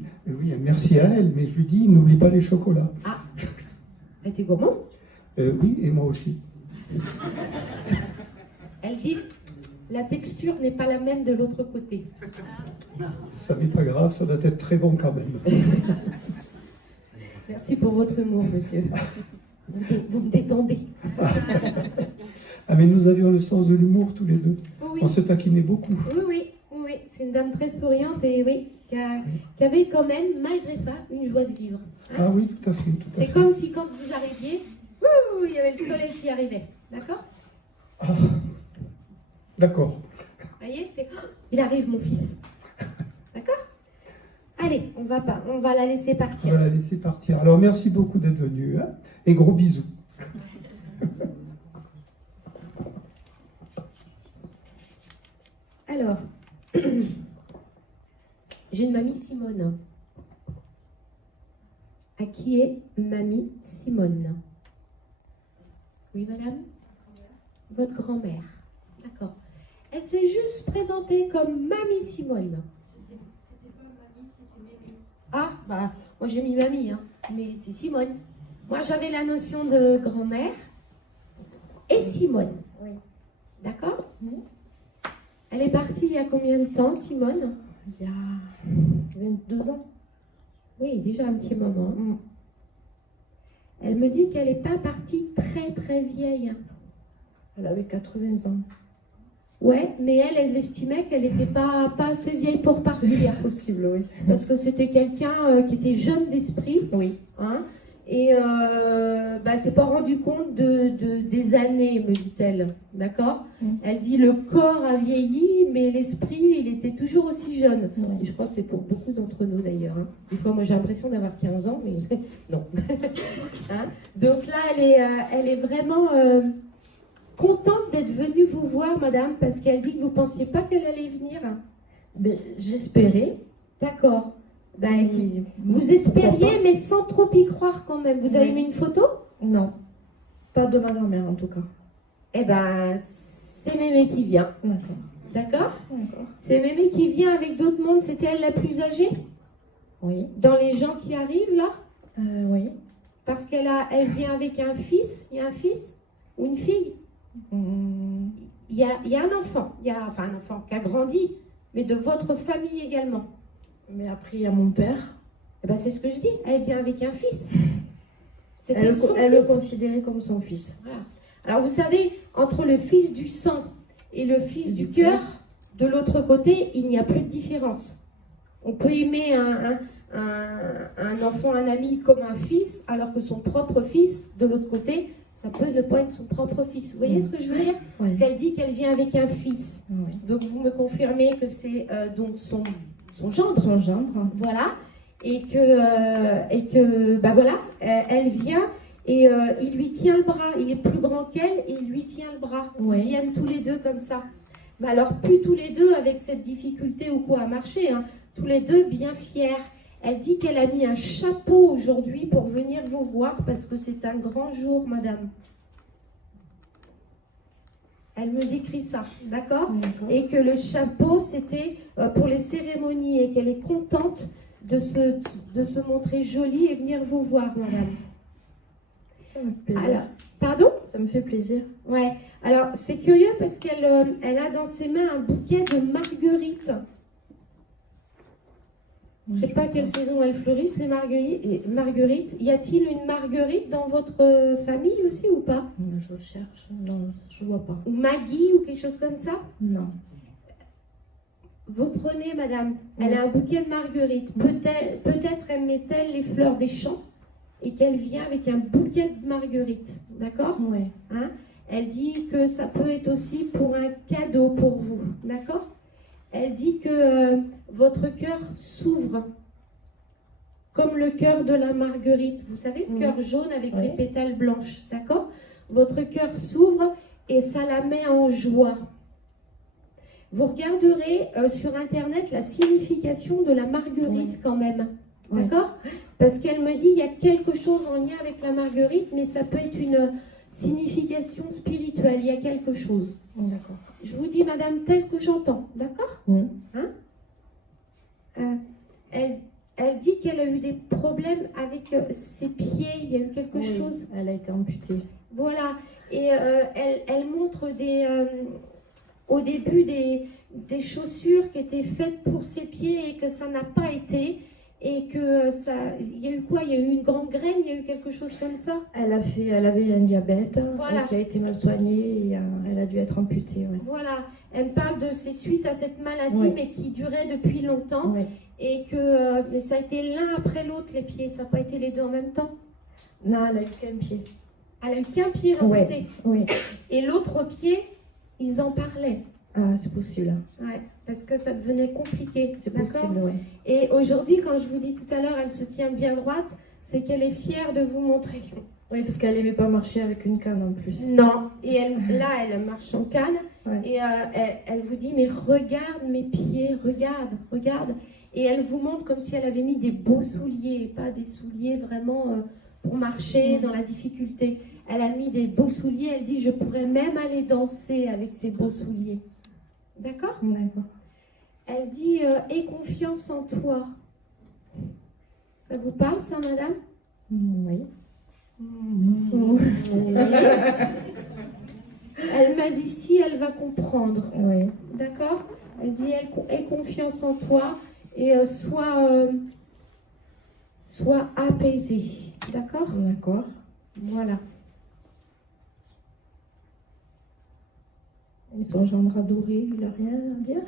merci à elle, mais je lui dis, n'oublie pas les chocolats. Ah, elle était gourmande. Oui, et moi aussi. Elle dit, la texture n'est pas la même de l'autre côté. Ça n'est pas grave, ça doit être très bon quand même. Merci pour votre humour, monsieur. Vous me détendez. Ah, mais nous avions le sens de l'humour tous les deux. Oui. On se taquinait beaucoup. Oui. C'est une dame très souriante et oui, qui avait quand même, malgré ça, une joie de vivre. Hein. Ah oui, tout à fait. C'est comme si quand vous arriviez, il y avait le soleil qui arrivait. D'accord? Ah, d'accord. Vous voyez, il arrive mon fils. D'accord? Allez, on va la laisser On partir. va la laisser partir. Alors merci beaucoup d'être venu. Hein, et gros bisous. Alors, j'ai une mamie Simone. À qui est mamie Simone? Oui, madame? Votre grand-mère. D'accord. Elle s'est juste présentée comme mamie Simone. Ah, bah, moi j'ai mis mamie, hein, mais c'est Simone. Moi j'avais la notion de grand-mère et Simone. Oui. D'accord? Elle est partie il y a combien de temps, Simone? Il y a 22 ans. Oui, déjà un petit moment. Elle me dit qu'elle n'est pas partie très très vieille. Elle avait 80 ans. Ouais, mais elle estimait qu'elle n'était pas assez vieille pour partir. Possible, oui. Parce que c'était quelqu'un qui était jeune d'esprit. Oui. Hein, et s'est pas rendu compte des années, me dit-elle. D'accord? Elle dit le corps a vieilli, mais l'esprit, il était toujours aussi jeune. Et je crois que c'est pour beaucoup d'entre nous d'ailleurs. Hein. Des fois, moi j'ai l'impression d'avoir 15 ans, mais non. Hein? Donc là, elle est vraiment contente d'être venue vous voir, madame, parce qu'elle dit que vous ne pensiez pas qu'elle allait venir. Mais j'espérais. D'accord. Ben, Mais vous espériez, mais sans trop y croire quand même. Vous avez Oui. mis une photo? Non. Pas de ma grand-mère en tout cas. Eh ben, c'est Mémé qui vient. D'accord. D'accord? D'accord. C'est Mémé qui vient avec d'autres mondes. C'était elle la plus âgée? Oui. Dans les gens qui arrivent là? Oui. Parce elle vient avec un fils. Il y a un fils? Ou une fille? Il y a un enfant. Un enfant qui a grandi, mais de votre famille également. Mais après, il y a mon père. Eh ben, c'est ce que je dis, elle vient avec un fils. C'était Elle, son elle le fils. considérait comme son fils. Voilà. Alors vous savez, entre le fils du sang et le fils du cœur, de l'autre côté, il n'y a plus de différence. On peut aimer un enfant, un ami comme un fils, alors que son propre fils, de l'autre côté, ça peut ne pas être son propre fils. Vous voyez ce que je veux dire? Oui. Qu'elle dit qu'elle vient avec un fils. Oui. Donc vous me confirmez que c'est donc son gendre. Son gendre. Voilà. Et que bah voilà, elle vient et il lui tient le bras. Il est plus grand qu'elle et il lui tient le bras. Oui. Ils viennent tous les deux comme ça. Mais alors, plus tous les deux avec cette difficulté ou quoi à marcher, hein, tous les deux bien fiers. Elle dit qu'elle a mis un chapeau aujourd'hui pour venir vous voir parce que c'est un grand jour, madame. Elle me décrit ça, d'accord? Et que le chapeau, c'était pour les cérémonies et qu'elle est contente de se montrer jolie et venir vous voir, madame. Ça me fait plaisir. Alors, pardon? Ça me fait plaisir. Ouais. Alors, c'est curieux parce qu'elle elle a dans ses mains un bouquet de marguerites. Je ne sais pas quelle saison elles fleurissent, les marguerites. Y a-t-il une marguerite dans votre famille aussi ou pas? Je cherche. Non, je vois pas. Ou Maggie ou quelque chose comme ça? Non. Vous prenez, madame, elle a un bouquet de marguerites. Peut-être aimait-elle les fleurs des champs et qu'elle vient avec un bouquet de marguerites. D'accord? Oui. Hein? Elle dit que ça peut être aussi pour un cadeau pour vous. D'accord? Elle dit que votre cœur s'ouvre comme le cœur de la marguerite. Vous savez, le cœur jaune avec les pétales blanches. D'accord? Votre cœur s'ouvre et ça la met en joie. Vous regarderez sur Internet la signification de la marguerite quand même. D'accord? Parce qu'elle me dit il y a quelque chose en lien avec la marguerite, mais ça peut être une signification spirituelle. Il y a quelque chose. D'accord. Je vous dis, madame, tel que j'entends. D'accord? Hein? Elle dit qu'elle a eu des problèmes avec ses pieds. Il y a eu quelque chose. Elle a été amputée. Voilà. Et elle montre au début des chaussures qui étaient faites pour ses pieds et que ça n'a pas été. Et que il y a eu quoi? Il y a eu une gangrène, il y a eu quelque chose comme ça? Elle avait un diabète Voilà. qui a été mal soigné et elle a dû être amputée. Ouais. Voilà. Elle me parle de ses suites à cette maladie, mais qui durait depuis longtemps. Oui. Et que mais ça a été l'un après l'autre, les pieds. Ça n'a pas été les deux en même temps. Non, elle a eu qu'un pied. Elle a eu qu'un pied amputé. Oui. Et l'autre pied, ils en parlaient. Ah, c'est possible. Ouais, parce que ça devenait compliqué. C'est D'accord? possible, oui. Et aujourd'hui, quand je vous dis tout à l'heure, elle se tient bien droite, c'est qu'elle est fière de vous montrer. Oui, parce qu'elle n'aimait pas marcher avec une canne en plus. Non. Et là, elle marche en canne. Ouais. Et elle vous dit, mais regarde mes pieds, regarde. Et elle vous montre comme si elle avait mis des beaux souliers, pas des souliers vraiment pour marcher dans la difficulté. Elle a mis des beaux souliers. Elle dit, je pourrais même aller danser avec ces beaux souliers. D'accord? D'accord. Elle dit, aie confiance en toi. Ça vous parle, ça, madame? Oui. Elle m'a dit, si, elle va comprendre. Oui. D'accord? Elle dit, aie confiance en toi et sois apaisée. D'accord? D'accord. Voilà. Et son gendre adoré, il n'a rien à dire?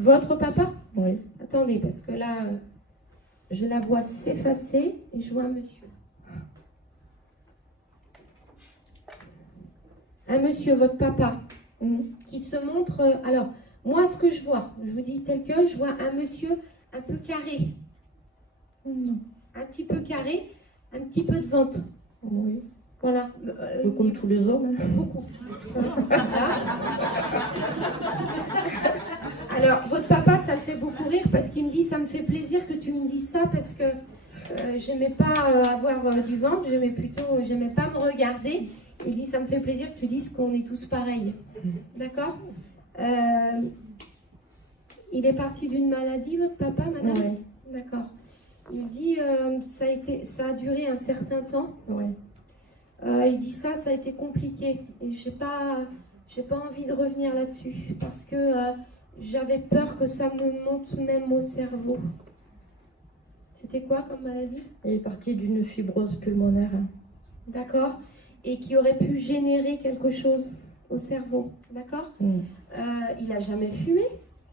Votre papa? Oui. Attendez, parce que là, je la vois s'effacer et je vois un monsieur. Un monsieur, votre papa, qui se montre... alors, moi, ce que je vois, je vous dis tel que, je vois un monsieur un peu carré. Un petit peu carré, un petit peu de ventre. Oui. Voilà. Comme tous les hommes. Beaucoup. Alors, votre papa, ça le fait beaucoup rire parce qu'il me dit, ça me fait plaisir que tu me dises ça parce que j'aimais pas avoir du ventre, j'aimais pas me regarder. Il dit, ça me fait plaisir que tu dises qu'on est tous pareils. D'accord? Il est parti d'une maladie, votre papa, madame? Oui. D'accord. Il dit, ça a duré un certain temps. Oui. Il dit ça a été compliqué. Et j'ai pas envie de revenir là-dessus parce que j'avais peur que ça me monte même au cerveau. C'était quoi comme maladie? Il est parti d'une fibrose pulmonaire. D'accord. Et qui aurait pu générer quelque chose au cerveau. D'accord. Il n'a jamais fumé?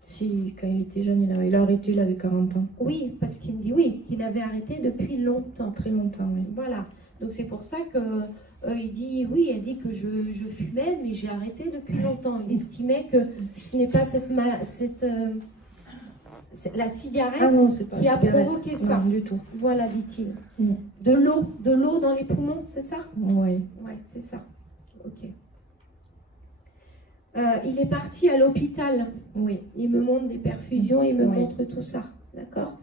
Si, quand il était jeune, il a arrêté, il avait 40 ans. Oui, parce qu'il me dit oui, qu'il avait arrêté depuis longtemps. Très longtemps, oui. Voilà. Donc c'est pour ça que il dit oui, elle dit que je fumais, mais j'ai arrêté depuis longtemps. Il estimait que ce n'est pas la cigarette qui a provoqué ça. Non, du tout. Voilà, dit-il. De l'eau dans les poumons, c'est ça? Oui. Oui, c'est ça. Ok. Il est parti à l'hôpital. Oui. Il me montre des perfusions, il me montre tout ça. D'accord?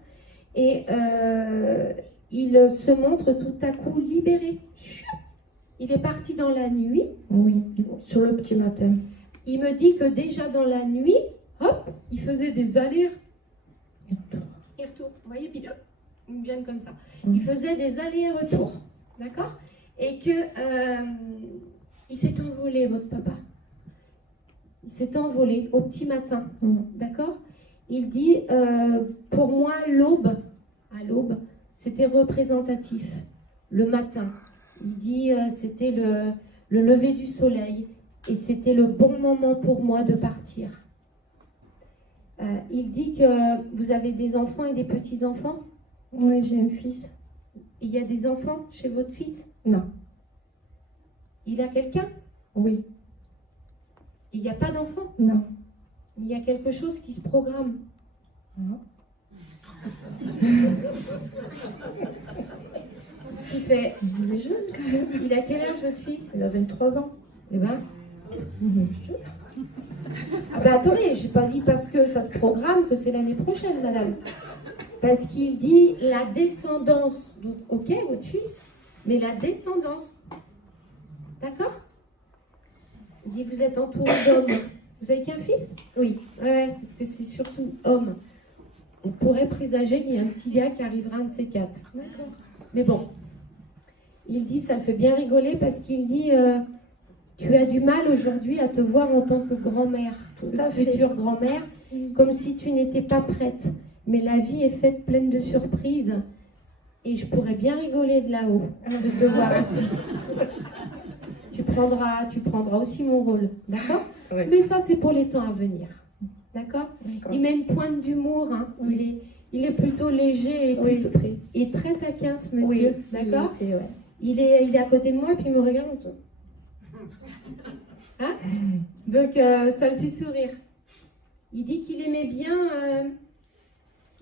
Et il se montre tout à coup libéré. Il est parti dans la nuit. Oui, sur le petit matin. Il me dit que déjà dans la nuit, hop, il faisait des allers et retours. Vous voyez, puis ils me viennent comme ça. Il faisait des allers et retours. D'accord? Et que il s'est envolé, votre papa. Il s'est envolé au petit matin. D'accord? Il dit, pour moi, à l'aube, c'était représentatif. Le matin. Il dit, c'était le lever du soleil. Et c'était le bon moment pour moi de partir. Il dit que vous avez des enfants et des petits-enfants? Oui, j'ai un fils. Il y a des enfants chez votre fils? Non. Il a quelqu'un? Oui. Il n'y a pas d'enfant? Non. Il y a quelque chose qui se programme? Non. Ce qui fait... Il est jeune quand même. Il a quel âge votre fils? Il a 23 ans. Eh ben... Ah ben attendez, j'ai pas dit parce que ça se programme que c'est l'année prochaine, madame. Parce qu'il dit la descendance. Donc, ok, votre fils, mais la descendance. D'accord? Il dit vous êtes entouré d'hommes. Vous avez qu'un fils? Oui. Ouais, parce que c'est surtout homme. On pourrait présager qu'il y a un petit gars qui arrivera un de ces quatre. D'accord. Mais bon, il dit, ça le fait bien rigoler parce qu'il dit, tu as du mal aujourd'hui à te voir en tant que grand-mère, la future grand-mère, comme si tu n'étais pas prête. Mais la vie est faite pleine de surprises et je pourrais bien rigoler de là-haut de te voir. Tu prendras aussi mon rôle, d'accord? Oui. Mais ça, c'est pour les temps à venir, d'accord? Il met une pointe d'humour, hein. Oui. Il est plutôt léger et très taquin, ce monsieur, d'accord? Il est à côté de moi et puis il me regarde. Hein? Donc, ça le fait sourire. Il dit qu'il aimait bien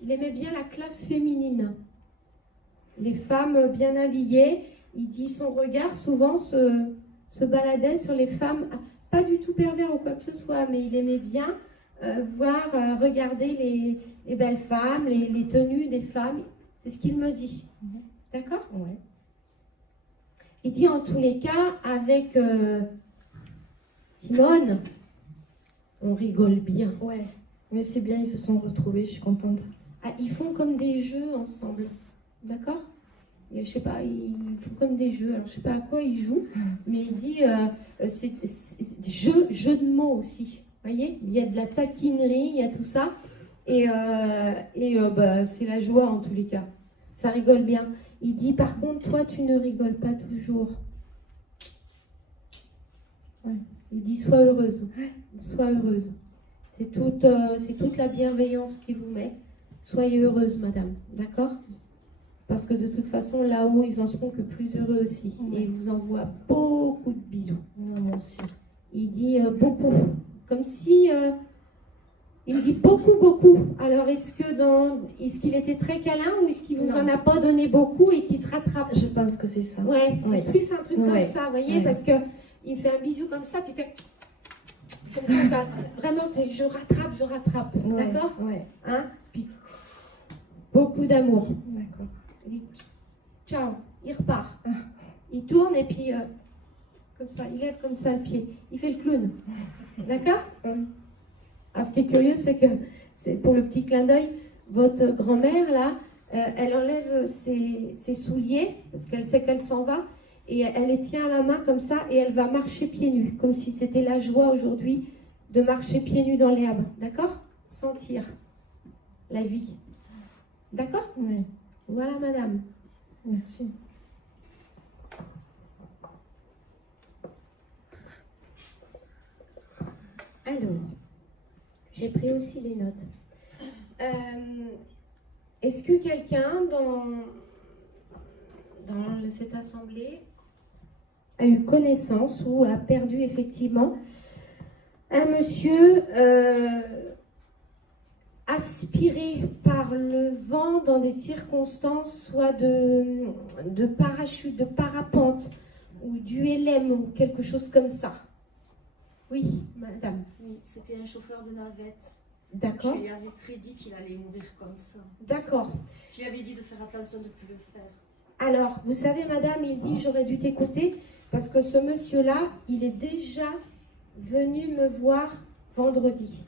la classe féminine. Les femmes bien habillées. Il dit son regard souvent se baladait sur les femmes, pas du tout pervers ou quoi que ce soit, mais il aimait bien regarder les belles femmes, les tenues des femmes. C'est ce qu'il me dit. D'accord? Oui. Il dit en tous les cas, avec Simone, on rigole bien. Ouais, mais c'est bien, ils se sont retrouvés, je suis contente. Ah, ils font comme des jeux ensemble. D'accord? Je sais pas, ils font comme des jeux. Alors, je sais pas à quoi ils jouent, mais il dit c'est des jeux de mots aussi. Vous voyez, il y a de la taquinerie, il y a tout ça. Et c'est la joie en tous les cas. Ça rigole bien. Il dit, par contre, toi, tu ne rigoles pas toujours. Ouais. Il dit, sois heureuse. Sois heureuse. C'est toute la bienveillance qu'il vous met. Soyez heureuse, madame. D'accord? Parce que de toute façon, là-haut, ils en seront que plus heureux aussi. Et il vous envoie beaucoup de bisous. Moi aussi. Il dit beaucoup. Comme si... il dit beaucoup, beaucoup. Alors, est-ce qu'il était très câlin ou est-ce qu'il vous en a pas donné beaucoup et qu'il se rattrape? Je pense que c'est ça. Ouais, c'est plus un truc comme ça, vous voyez, parce que il fait un bisou comme ça, puis il fait comme ça, vraiment, je rattrape, d'accord? Ouais. Hein? Puis, beaucoup d'amour. D'accord. Ciao, il repart. Il tourne et puis, comme ça, il lève comme ça le pied. Il fait le clown. D'accord? Alors, ce qui est curieux, c'est que, pour le petit clin d'œil, votre grand-mère, là, elle enlève ses souliers, parce qu'elle sait qu'elle s'en va, et elle les tient à la main comme ça, et elle va marcher pieds nus, comme si c'était la joie aujourd'hui de marcher pieds nus dans l'herbe. D'accord? Sentir la vie. D'accord? Oui. Voilà, madame. Merci. Alors, j'ai pris aussi des notes. Est-ce que quelqu'un dans cette assemblée a eu connaissance ou a perdu effectivement un monsieur aspiré par le vent dans des circonstances soit de parachute, de parapente ou du LM ou quelque chose comme ça? Oui, madame. Oui, c'était un chauffeur de navette. D'accord. Je lui avais prédit qu'il allait mourir comme ça. D'accord. Je lui avais dit de faire attention de ne plus le faire. Alors, vous savez, madame, il dit, j'aurais dû t'écouter, parce que ce monsieur-là, il est déjà venu me voir vendredi.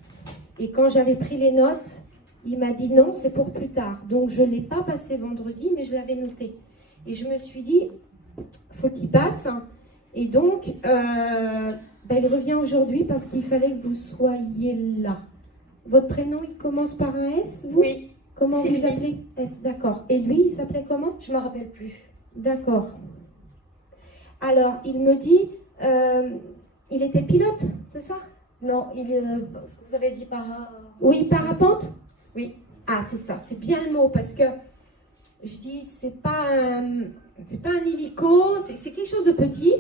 Et quand j'avais pris les notes, il m'a dit non, c'est pour plus tard. Donc, je ne l'ai pas passé vendredi, mais je l'avais noté. Et je me suis dit, faut qu'il passe. Et donc, il revient aujourd'hui parce qu'il fallait que vous soyez là. Votre prénom, il commence par un S, vous? Oui. Comment Sylvie. vous appelez? S, d'accord. Et lui, il s'appelait comment? Je ne me rappelle plus. D'accord. Alors, il me dit, il était pilote, c'est ça? Non, vous avez dit Oui, parapente? Oui. Ah, c'est ça, c'est bien le mot, parce que je dis, c'est pas un hélico, c'est quelque chose de petit.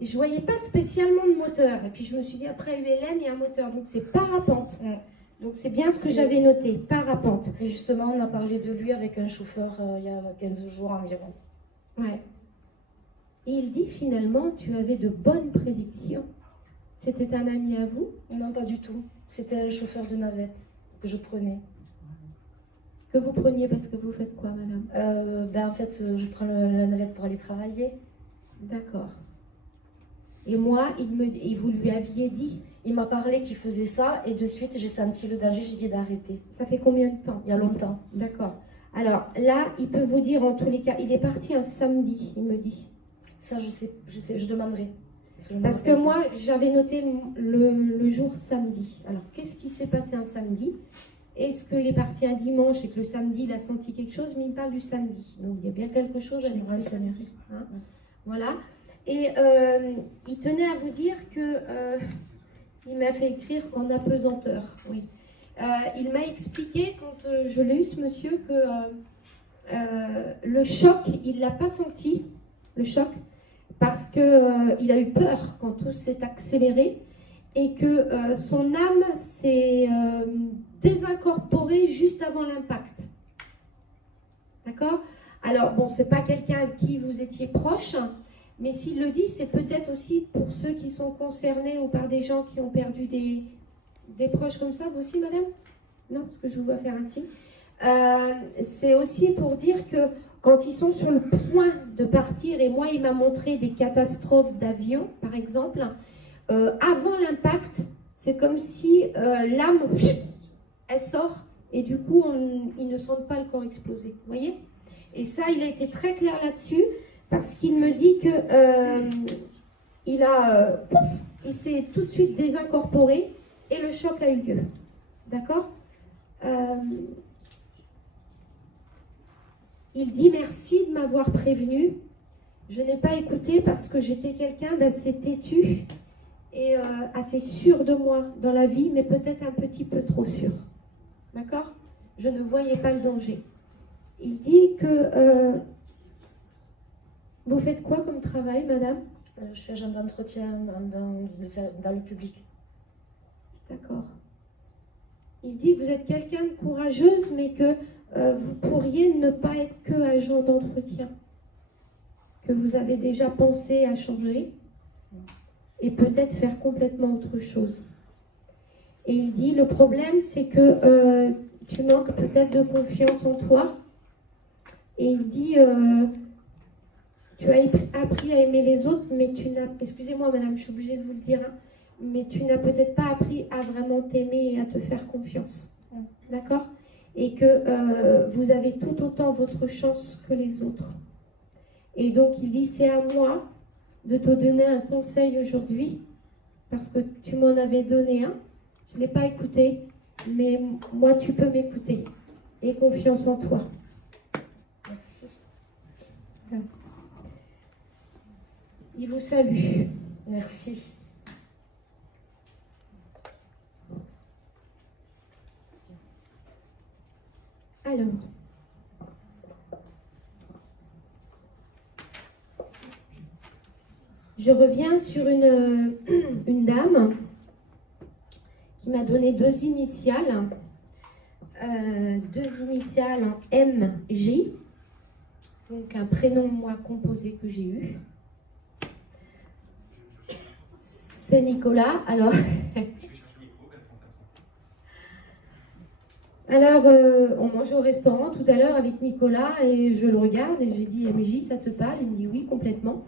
Et je voyais pas spécialement de moteur. Et puis je me suis dit, après ULM, il y a un moteur, donc c'est parapente. Donc c'est bien ce que j'avais noté, parapente. Et justement, on a parlé de lui avec un chauffeur il y a 15 jours environ. Ouais. Et il dit finalement, tu avais de bonnes prédictions. C'était un ami à vous? Non, pas du tout. C'était un chauffeur de navette que je prenais. Que vous preniez parce que vous faites quoi, madame? En fait, je prends la navette pour aller travailler. D'accord. Et moi, et vous lui aviez dit? Il m'a parlé qu'il faisait ça et de suite, j'ai senti le danger, j'ai dit d'arrêter. Ça fait combien de temps? Il y a longtemps. D'accord. Alors là, il peut vous dire en tous les cas, il est parti un samedi, il me dit. Ça, je sais, je demanderai. Parce que moi, j'avais noté le jour samedi. Alors, qu'est-ce qui s'est passé un samedi? Est-ce qu'il est parti un dimanche et que le samedi, il a senti quelque chose? Mais il parle du samedi. Donc, il y a bien quelque chose avec le samedi. Hein? Voilà. Et il tenait à vous dire que... il m'a fait écrire en apesanteur. Oui. Il m'a expliqué, quand je l'ai eu, ce monsieur, que le choc, il ne l'a pas senti, le choc, parce qu'il a eu peur quand tout s'est accéléré et que son âme s'est désincorporée juste avant l'impact. D'accord? Alors, bon, c'est pas quelqu'un avec qui vous étiez proche, mais s'il le dit, c'est peut-être aussi pour ceux qui sont concernés ou par des gens qui ont perdu des proches comme ça. Vous aussi, madame? Non, parce que je vous vois faire ainsi. C'est aussi pour dire que quand ils sont sur le point de partir, et moi, il m'a montré des catastrophes d'avion, par exemple, avant l'impact, c'est comme si l'âme, elle sort, et du coup, ils ne sentent pas le corps exploser. Vous voyez? Et ça, il a été très clair là-dessus, parce qu'il me dit que il s'est tout de suite désincorporé et le choc a eu lieu. D'accord? Il dit merci de m'avoir prévenu. Je n'ai pas écouté parce que j'étais quelqu'un d'assez têtu et assez sûr de moi dans la vie, mais peut-être un petit peu trop sûr. D'accord? Je ne voyais pas le danger. Il dit que... vous faites quoi comme travail, madame? Je suis agent d'entretien dans le public. D'accord. Il dit que vous êtes quelqu'un de courageuse, mais que vous pourriez ne pas être que agent d'entretien. Que vous avez déjà pensé à changer et peut-être faire complètement autre chose. Et il dit, le problème, c'est que tu manques peut-être de confiance en toi. Et il dit... tu as appris à aimer les autres, mais tu n'as... Excusez-moi, madame, je suis obligée de vous le dire, hein, mais tu n'as peut-être pas appris à vraiment t'aimer et à te faire confiance. D'accord? Et que vous avez tout autant votre chance que les autres. Et donc, il dit, c'est à moi de te donner un conseil aujourd'hui, parce que tu m'en avais donné un. Je ne l'ai pas écouté, mais moi, tu peux m'écouter. Et confiance en toi. Merci. Il vous salue. Merci. Alors, je reviens sur une dame qui m'a donné deux initiales en MJ, donc un prénom moi composé que j'ai eu. C'est Nicolas. Alors, on mangeait au restaurant tout à l'heure avec Nicolas et je le regarde et j'ai dit MJ, ça te parle? Il me dit oui, complètement.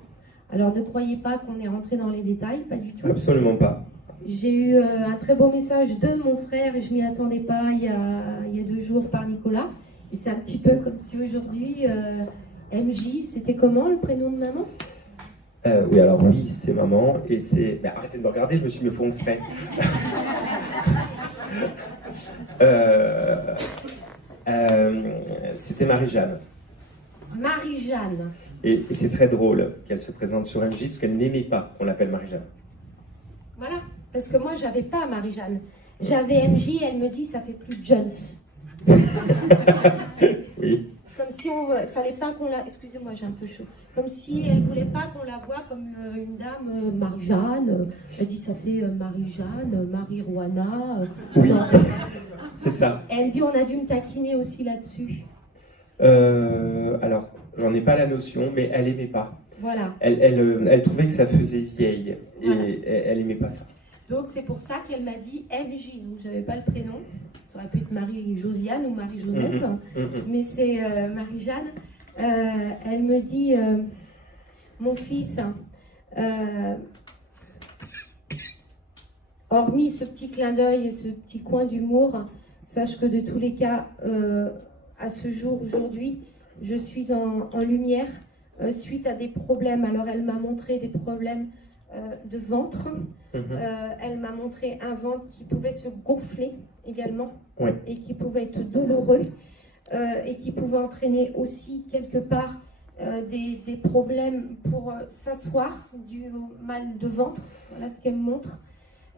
Alors, ne croyez pas qu'on est rentré dans les détails, pas du tout. Absolument pas. J'ai eu un très beau message de mon frère et je m'y attendais pas il y a 2 jours par Nicolas. Et c'est un petit peu comme si aujourd'hui, MJ, c'était comment le prénom de maman? Oui, alors oui, c'est maman et c'est... Mais arrêtez de me regarder, je me suis mis au fond exprès. C'était Marie-Jeanne. Marie-Jeanne. Et c'est très drôle qu'elle se présente sur MJ parce qu'elle n'aimait pas qu'on l'appelle Marie-Jeanne. Voilà, parce que moi, j'avais pas Marie-Jeanne. J'avais MJ, elle me dit, ça fait plus Jones. Oui. Comme si on fallait pas qu'on la... Excusez-moi, j'ai un peu chaud. Comme si elle voulait pas qu'on la voie comme une dame Marie-Jeanne. Elle dit, ça fait Marie-Jeanne, Marie-Roana. Oui, c'est ça. Et elle me dit, on a dû me taquiner aussi là-dessus. Alors, j'en ai pas la notion, mais elle aimait pas. Voilà. Elle trouvait que ça faisait vieille et Voilà. elle aimait pas ça. Donc c'est pour ça qu'elle m'a dit MJ. Donc j'avais pas le prénom. Ça aurait pu être Marie-Josiane ou Marie-Josette. Mais c'est Marie-Jeanne. Elle me dit, mon fils, hormis ce petit clin d'œil et ce petit coin d'humour, sache que de tous les cas, à ce jour, aujourd'hui, je suis en lumière suite à des problèmes. Alors elle m'a montré des problèmes de ventre. Elle m'a montré un ventre qui pouvait se gonfler également, Ouais. et qui pouvait être douloureux, et qui pouvait entraîner aussi quelque part des problèmes pour s'asseoir, du mal de ventre. Voilà ce qu'elle me montre.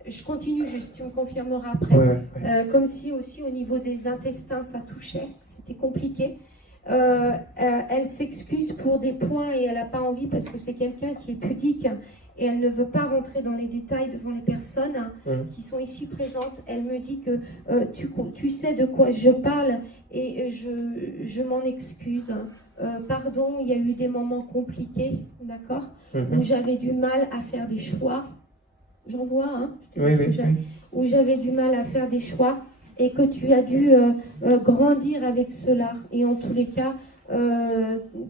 Je continue juste, tu me confirmeras après. Ouais. Comme si aussi au niveau des intestins ça touchait, c'était compliqué. Elle s'excuse pour des points et elle n'a pas envie parce que c'est quelqu'un qui est pudique et elle ne veut pas rentrer dans les détails devant les personnes qui sont ici présentes. Elle me dit que tu sais de quoi je parle et je m'en excuse. Pardon, il y a eu des moments compliqués, d'accord, où j'avais du mal à faire des choix. J'en vois, hein, je te dis ce que où j'avais du mal à faire des choix et que tu as dû grandir avec cela. Et en tous les cas,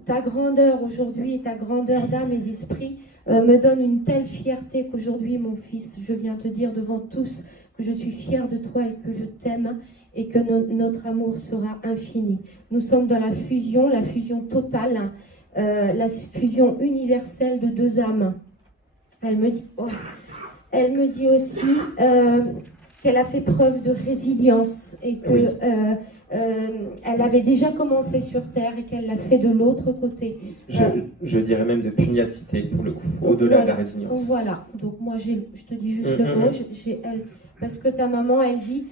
ta grandeur aujourd'hui et ta grandeur d'âme et d'esprit me donne une telle fierté qu'aujourd'hui, mon fils, je viens te dire devant tous que je suis fière de toi et que je t'aime et que notre amour sera infini. Nous sommes dans la fusion totale, la fusion universelle de deux âmes. Elle me dit aussi qu'elle a fait preuve de résilience et que elle avait déjà commencé sur Terre et qu'elle l'a fait de l'autre côté. Je dirais même de pugnacité, pour le coup, au-delà de la résilience. Voilà, donc moi je te dis juste le mot, j'ai elle, parce que ta maman, elle dit,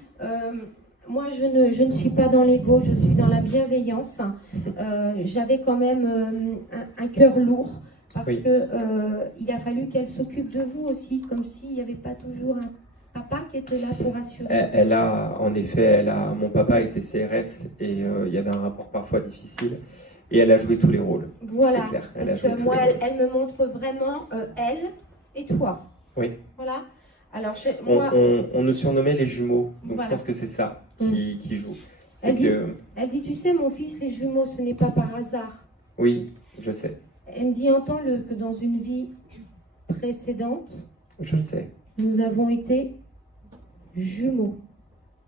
moi je ne suis pas dans l'ego, je suis dans la bienveillance. J'avais quand même un cœur lourd, parce que il a fallu qu'elle s'occupe de vous aussi, comme s'il n'y avait pas toujours un papa qui était là pour assurer. En effet, mon papa était CRS et il y avait un rapport parfois difficile et elle a joué tous les rôles. Voilà, c'est clair. parce que moi, elle me montre vraiment elle et toi. Oui. Voilà. Alors, on nous surnommait les jumeaux, donc voilà. Je pense que c'est ça qui joue. Elle dit, tu sais, mon fils, les jumeaux, ce n'est pas par hasard. Oui, je sais. Elle me dit, entends-le, que dans une vie précédente, je sais. Nous avons été jumeaux.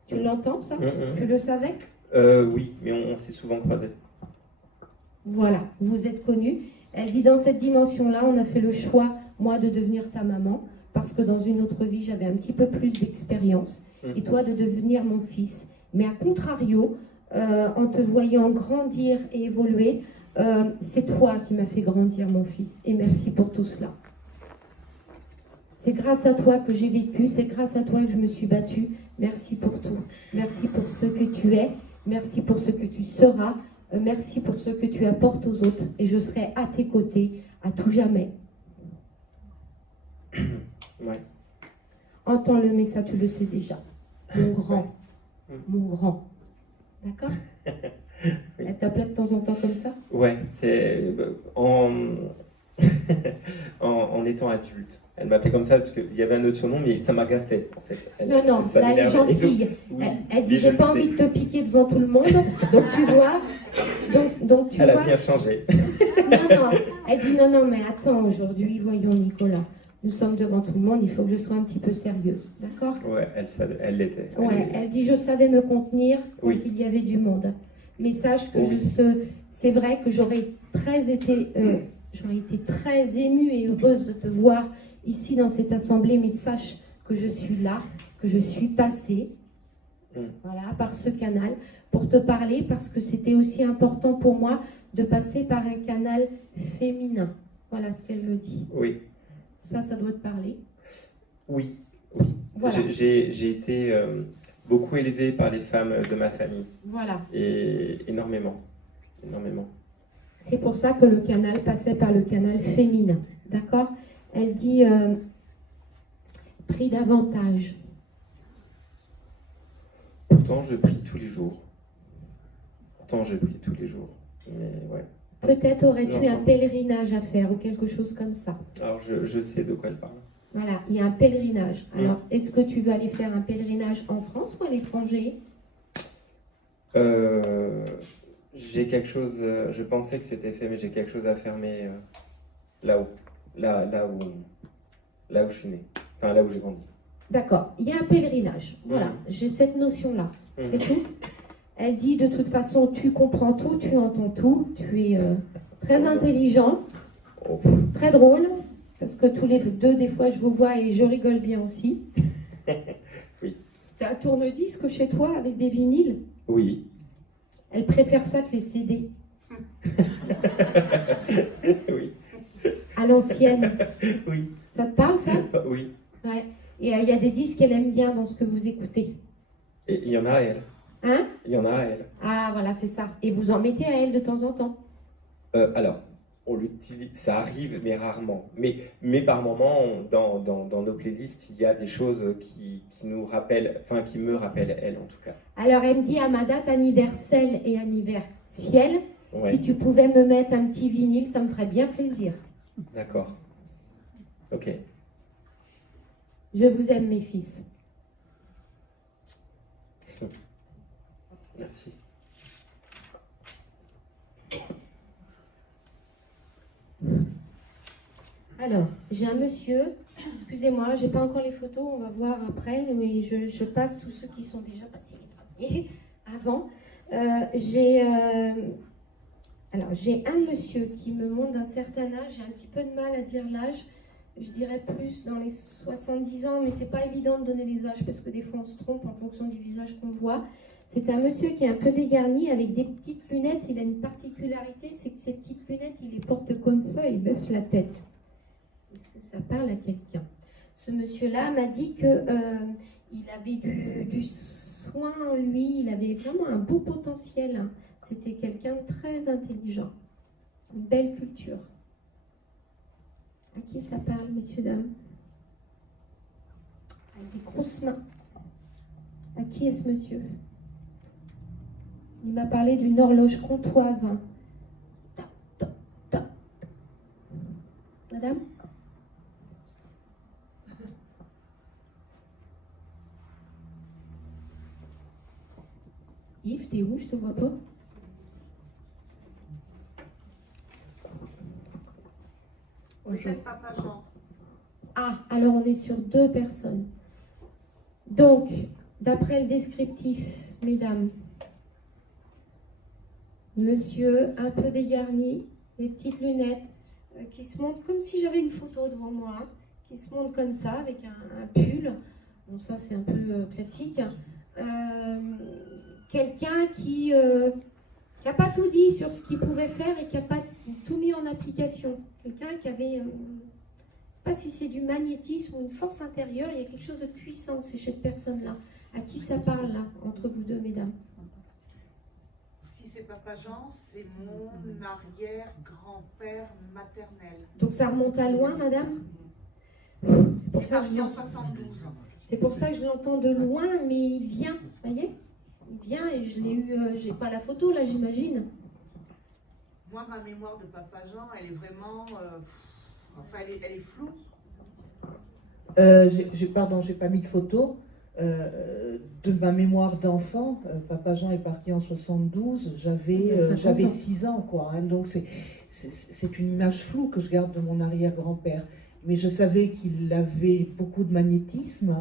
Tu l'entends, ça? Tu le savais? Oui, mais on s'est souvent croisés. Voilà, vous êtes connus. Elle dit, dans cette dimension-là, on a fait le choix, moi, de devenir ta maman, parce que dans une autre vie, j'avais un petit peu plus d'expérience, et toi, de devenir mon fils. Mais à contrario, en te voyant grandir et évoluer, c'est toi qui m'as fait grandir, mon fils. Et merci pour tout cela. C'est grâce à toi que j'ai vécu, c'est grâce à toi que je me suis battue. Merci pour tout. Merci pour ce que tu es. Merci pour ce que tu seras. Merci pour ce que tu apportes aux autres. Et je serai à tes côtés à tout jamais. Ouais. Entends-le, mais ça, tu le sais déjà. Mon grand. Mon grand. D'accord? Elle t'appelait de temps en temps comme ça? Ouais, c'est en étant adulte. Elle m'appelait comme ça parce qu'il y avait un autre surnom, mais ça m'agaçait en fait. Non, non, ça là elle est m'énervait. Et donc, gentille. oui, Elle dit mais j'ai je pas le envie sais. de te piquer devant tout le monde. Donc tu vois. Donc tu Elle a vois. bien changé. Non, non. Elle dit non, non, mais attends, aujourd'hui, voyons Nicolas. Nous sommes devant tout le monde, il faut que je sois un petit peu sérieuse. D'accord? Ouais, elle l'était. Ouais, elle dit je savais me contenir quand Oui. il y avait du monde. Mais sache que Oui. c'est vrai que j'aurais été très émue et heureuse de te voir ici dans cette assemblée, mais sache que je suis là, que je suis passée voilà, par ce canal pour te parler parce que c'était aussi important pour moi de passer par un canal féminin. Voilà ce qu'elle me dit. Oui, Ça doit te parler. oui. Voilà. J'ai été beaucoup élevée par les femmes de ma famille. Voilà. Et énormément. C'est pour ça que le canal passait par le canal féminin. D'accord? Elle dit pris davantage. Pourtant, je prie tous les jours. Mais ouais. Peut-être aurais-tu un J'entends. pèlerinage à faire ou quelque chose comme ça. Alors, je sais de quoi elle parle. Voilà, il y a un pèlerinage. Alors, est-ce que tu veux aller faire un pèlerinage en France ou à l'étranger? J'ai quelque chose, je pensais que c'était fait, mais j'ai quelque chose à fermer là où je suis né. Enfin, là où j'ai grandi. D'accord, il y a un pèlerinage. Voilà, j'ai cette notion-là. C'est tout. Elle dit de toute façon, tu comprends tout, tu entends tout, tu es très intelligent, Oh. très drôle, parce que tous les deux, des fois, je vous vois et je rigole bien aussi. Oui. T'as un tourne-disque chez toi avec des vinyles? Oui. Elle préfère ça que les CD. Oui. À l'ancienne. Oui. Ça te parle, ça? Oui. Ouais. Et il y a des disques qu'elle aime bien dans ce que vous écoutez. Et il y en a à elle. Hein? Il y en a à elle. Ah, voilà, c'est ça. Et vous en mettez à elle de temps en temps? Alors, on l'utilise, ça arrive, mais rarement. Mais par moment, dans nos playlists, il y a des choses qui nous rappellent, enfin qui me rappellent elle en tout cas. Alors, elle me dit à ma date anniversaire et anniversaire, Ouais. si tu pouvais me mettre un petit vinyle, ça me ferait bien plaisir. D'accord. Ok. Je vous aime, mes fils. Merci. Alors, j'ai un monsieur, excusez-moi, j'ai pas encore les photos, on va voir après, mais je passe tous ceux qui sont déjà passés les premiers avant. J'ai un monsieur qui me montre d'un certain âge, j'ai un petit peu de mal à dire l'âge, je dirais plus dans les 70 ans, mais c'est pas évident de donner les âges parce que des fois on se trompe en fonction du visage qu'on voit. C'est un monsieur qui est un peu dégarni avec des petites lunettes. Il a une particularité, c'est que ces petites lunettes, il les porte comme ça, il baisse la tête. Est-ce que ça parle à quelqu'un? Ce monsieur-là m'a dit que il avait du soin en lui, il avait vraiment un beau potentiel. C'était quelqu'un de très intelligent, une belle culture. À qui ça parle, messieurs, dames? Avec des grosses mains. À qui est ce monsieur? Il m'a parlé d'une horloge comtoise. Ta, ta, ta. Madame? Yves, t'es où? Je te vois pas. Peut-être Papa Jean. Ah, alors on est sur 2 personnes. Donc, d'après le descriptif, mesdames, monsieur un peu dégarni, des petites lunettes, qui se montre comme si j'avais une photo devant moi, hein, qui se montre comme ça, avec un pull. Bon, ça c'est un peu classique. Quelqu'un qui n'a pas tout dit sur ce qu'il pouvait faire et qui n'a pas tout mis en application. Quelqu'un qui avait pas si c'est du magnétisme ou une force intérieure, il y a quelque chose de puissant, c'est cette personne-là. À qui ça parle là, entre vous deux, mesdames? Si c'est Papa Jean, c'est mon arrière-grand-père maternel. Donc ça remonte à loin, madame? C'est pour ça que je en 72. C'est pour ça que je l'entends de loin, mais il vient, voyez? Il vient et je l'ai eu, j'ai pas la photo là, j'imagine. Moi, ma mémoire de Papa Jean, elle est vraiment, enfin, elle est floue. Pardon, j'ai pas mis de photo. De ma mémoire d'enfant, Papa Jean est parti en 72, j'avais 6 ans, quoi. Hein, donc c'est une image floue que je garde de mon arrière-grand-père. Mais je savais qu'il avait beaucoup de magnétisme.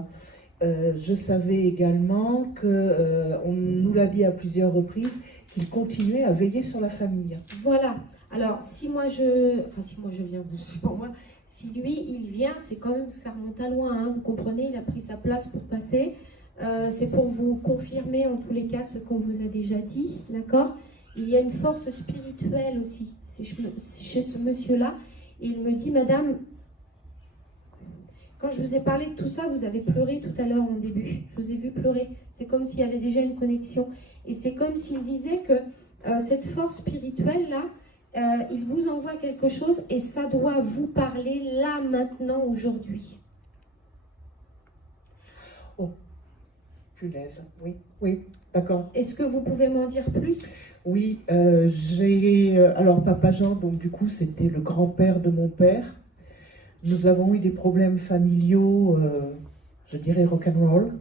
Je savais également on nous l'a dit à plusieurs reprises, qu'il continuait à veiller sur la famille. Voilà. Alors, si moi je viens, c'est pour moi. Si lui, il vient, c'est quand même, ça remonte à loin, hein, vous comprenez, il a pris sa place pour passer. C'est pour vous confirmer, en tous les cas, ce qu'on vous a déjà dit, d'accord? Il y a une force spirituelle aussi, c'est chez ce monsieur-là. Et il me dit, madame, quand je vous ai parlé de tout ça, vous avez pleuré tout à l'heure en début. Je vous ai vu pleurer. C'est comme s'il y avait déjà une connexion. Et c'est comme s'il disait que cette force spirituelle-là, il vous envoie quelque chose et ça doit vous parler là, maintenant, aujourd'hui. Oh, punaise, oui, d'accord. Est-ce que vous pouvez m'en dire plus? Oui, alors Papa Jean, donc du coup, c'était le grand-père de mon père. Nous avons eu des problèmes familiaux, je dirais rock'n'roll.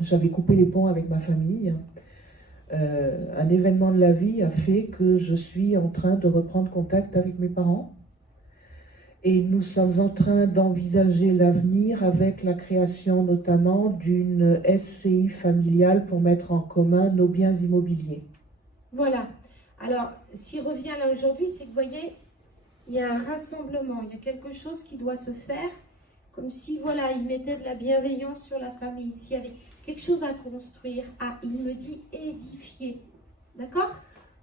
J'avais coupé les ponts avec ma famille. Un événement de la vie a fait que je suis en train de reprendre contact avec mes parents. Et nous sommes en train d'envisager l'avenir avec la création notamment d'une SCI familiale pour mettre en commun nos biens immobiliers. Voilà. Alors, s'il revient là aujourd'hui, c'est que vous voyez, il y a un rassemblement, il y a quelque chose qui doit se faire, comme si, voilà, il mettait de la bienveillance sur la famille, s'il y avait quelque chose à construire, il me dit édifier. D'accord?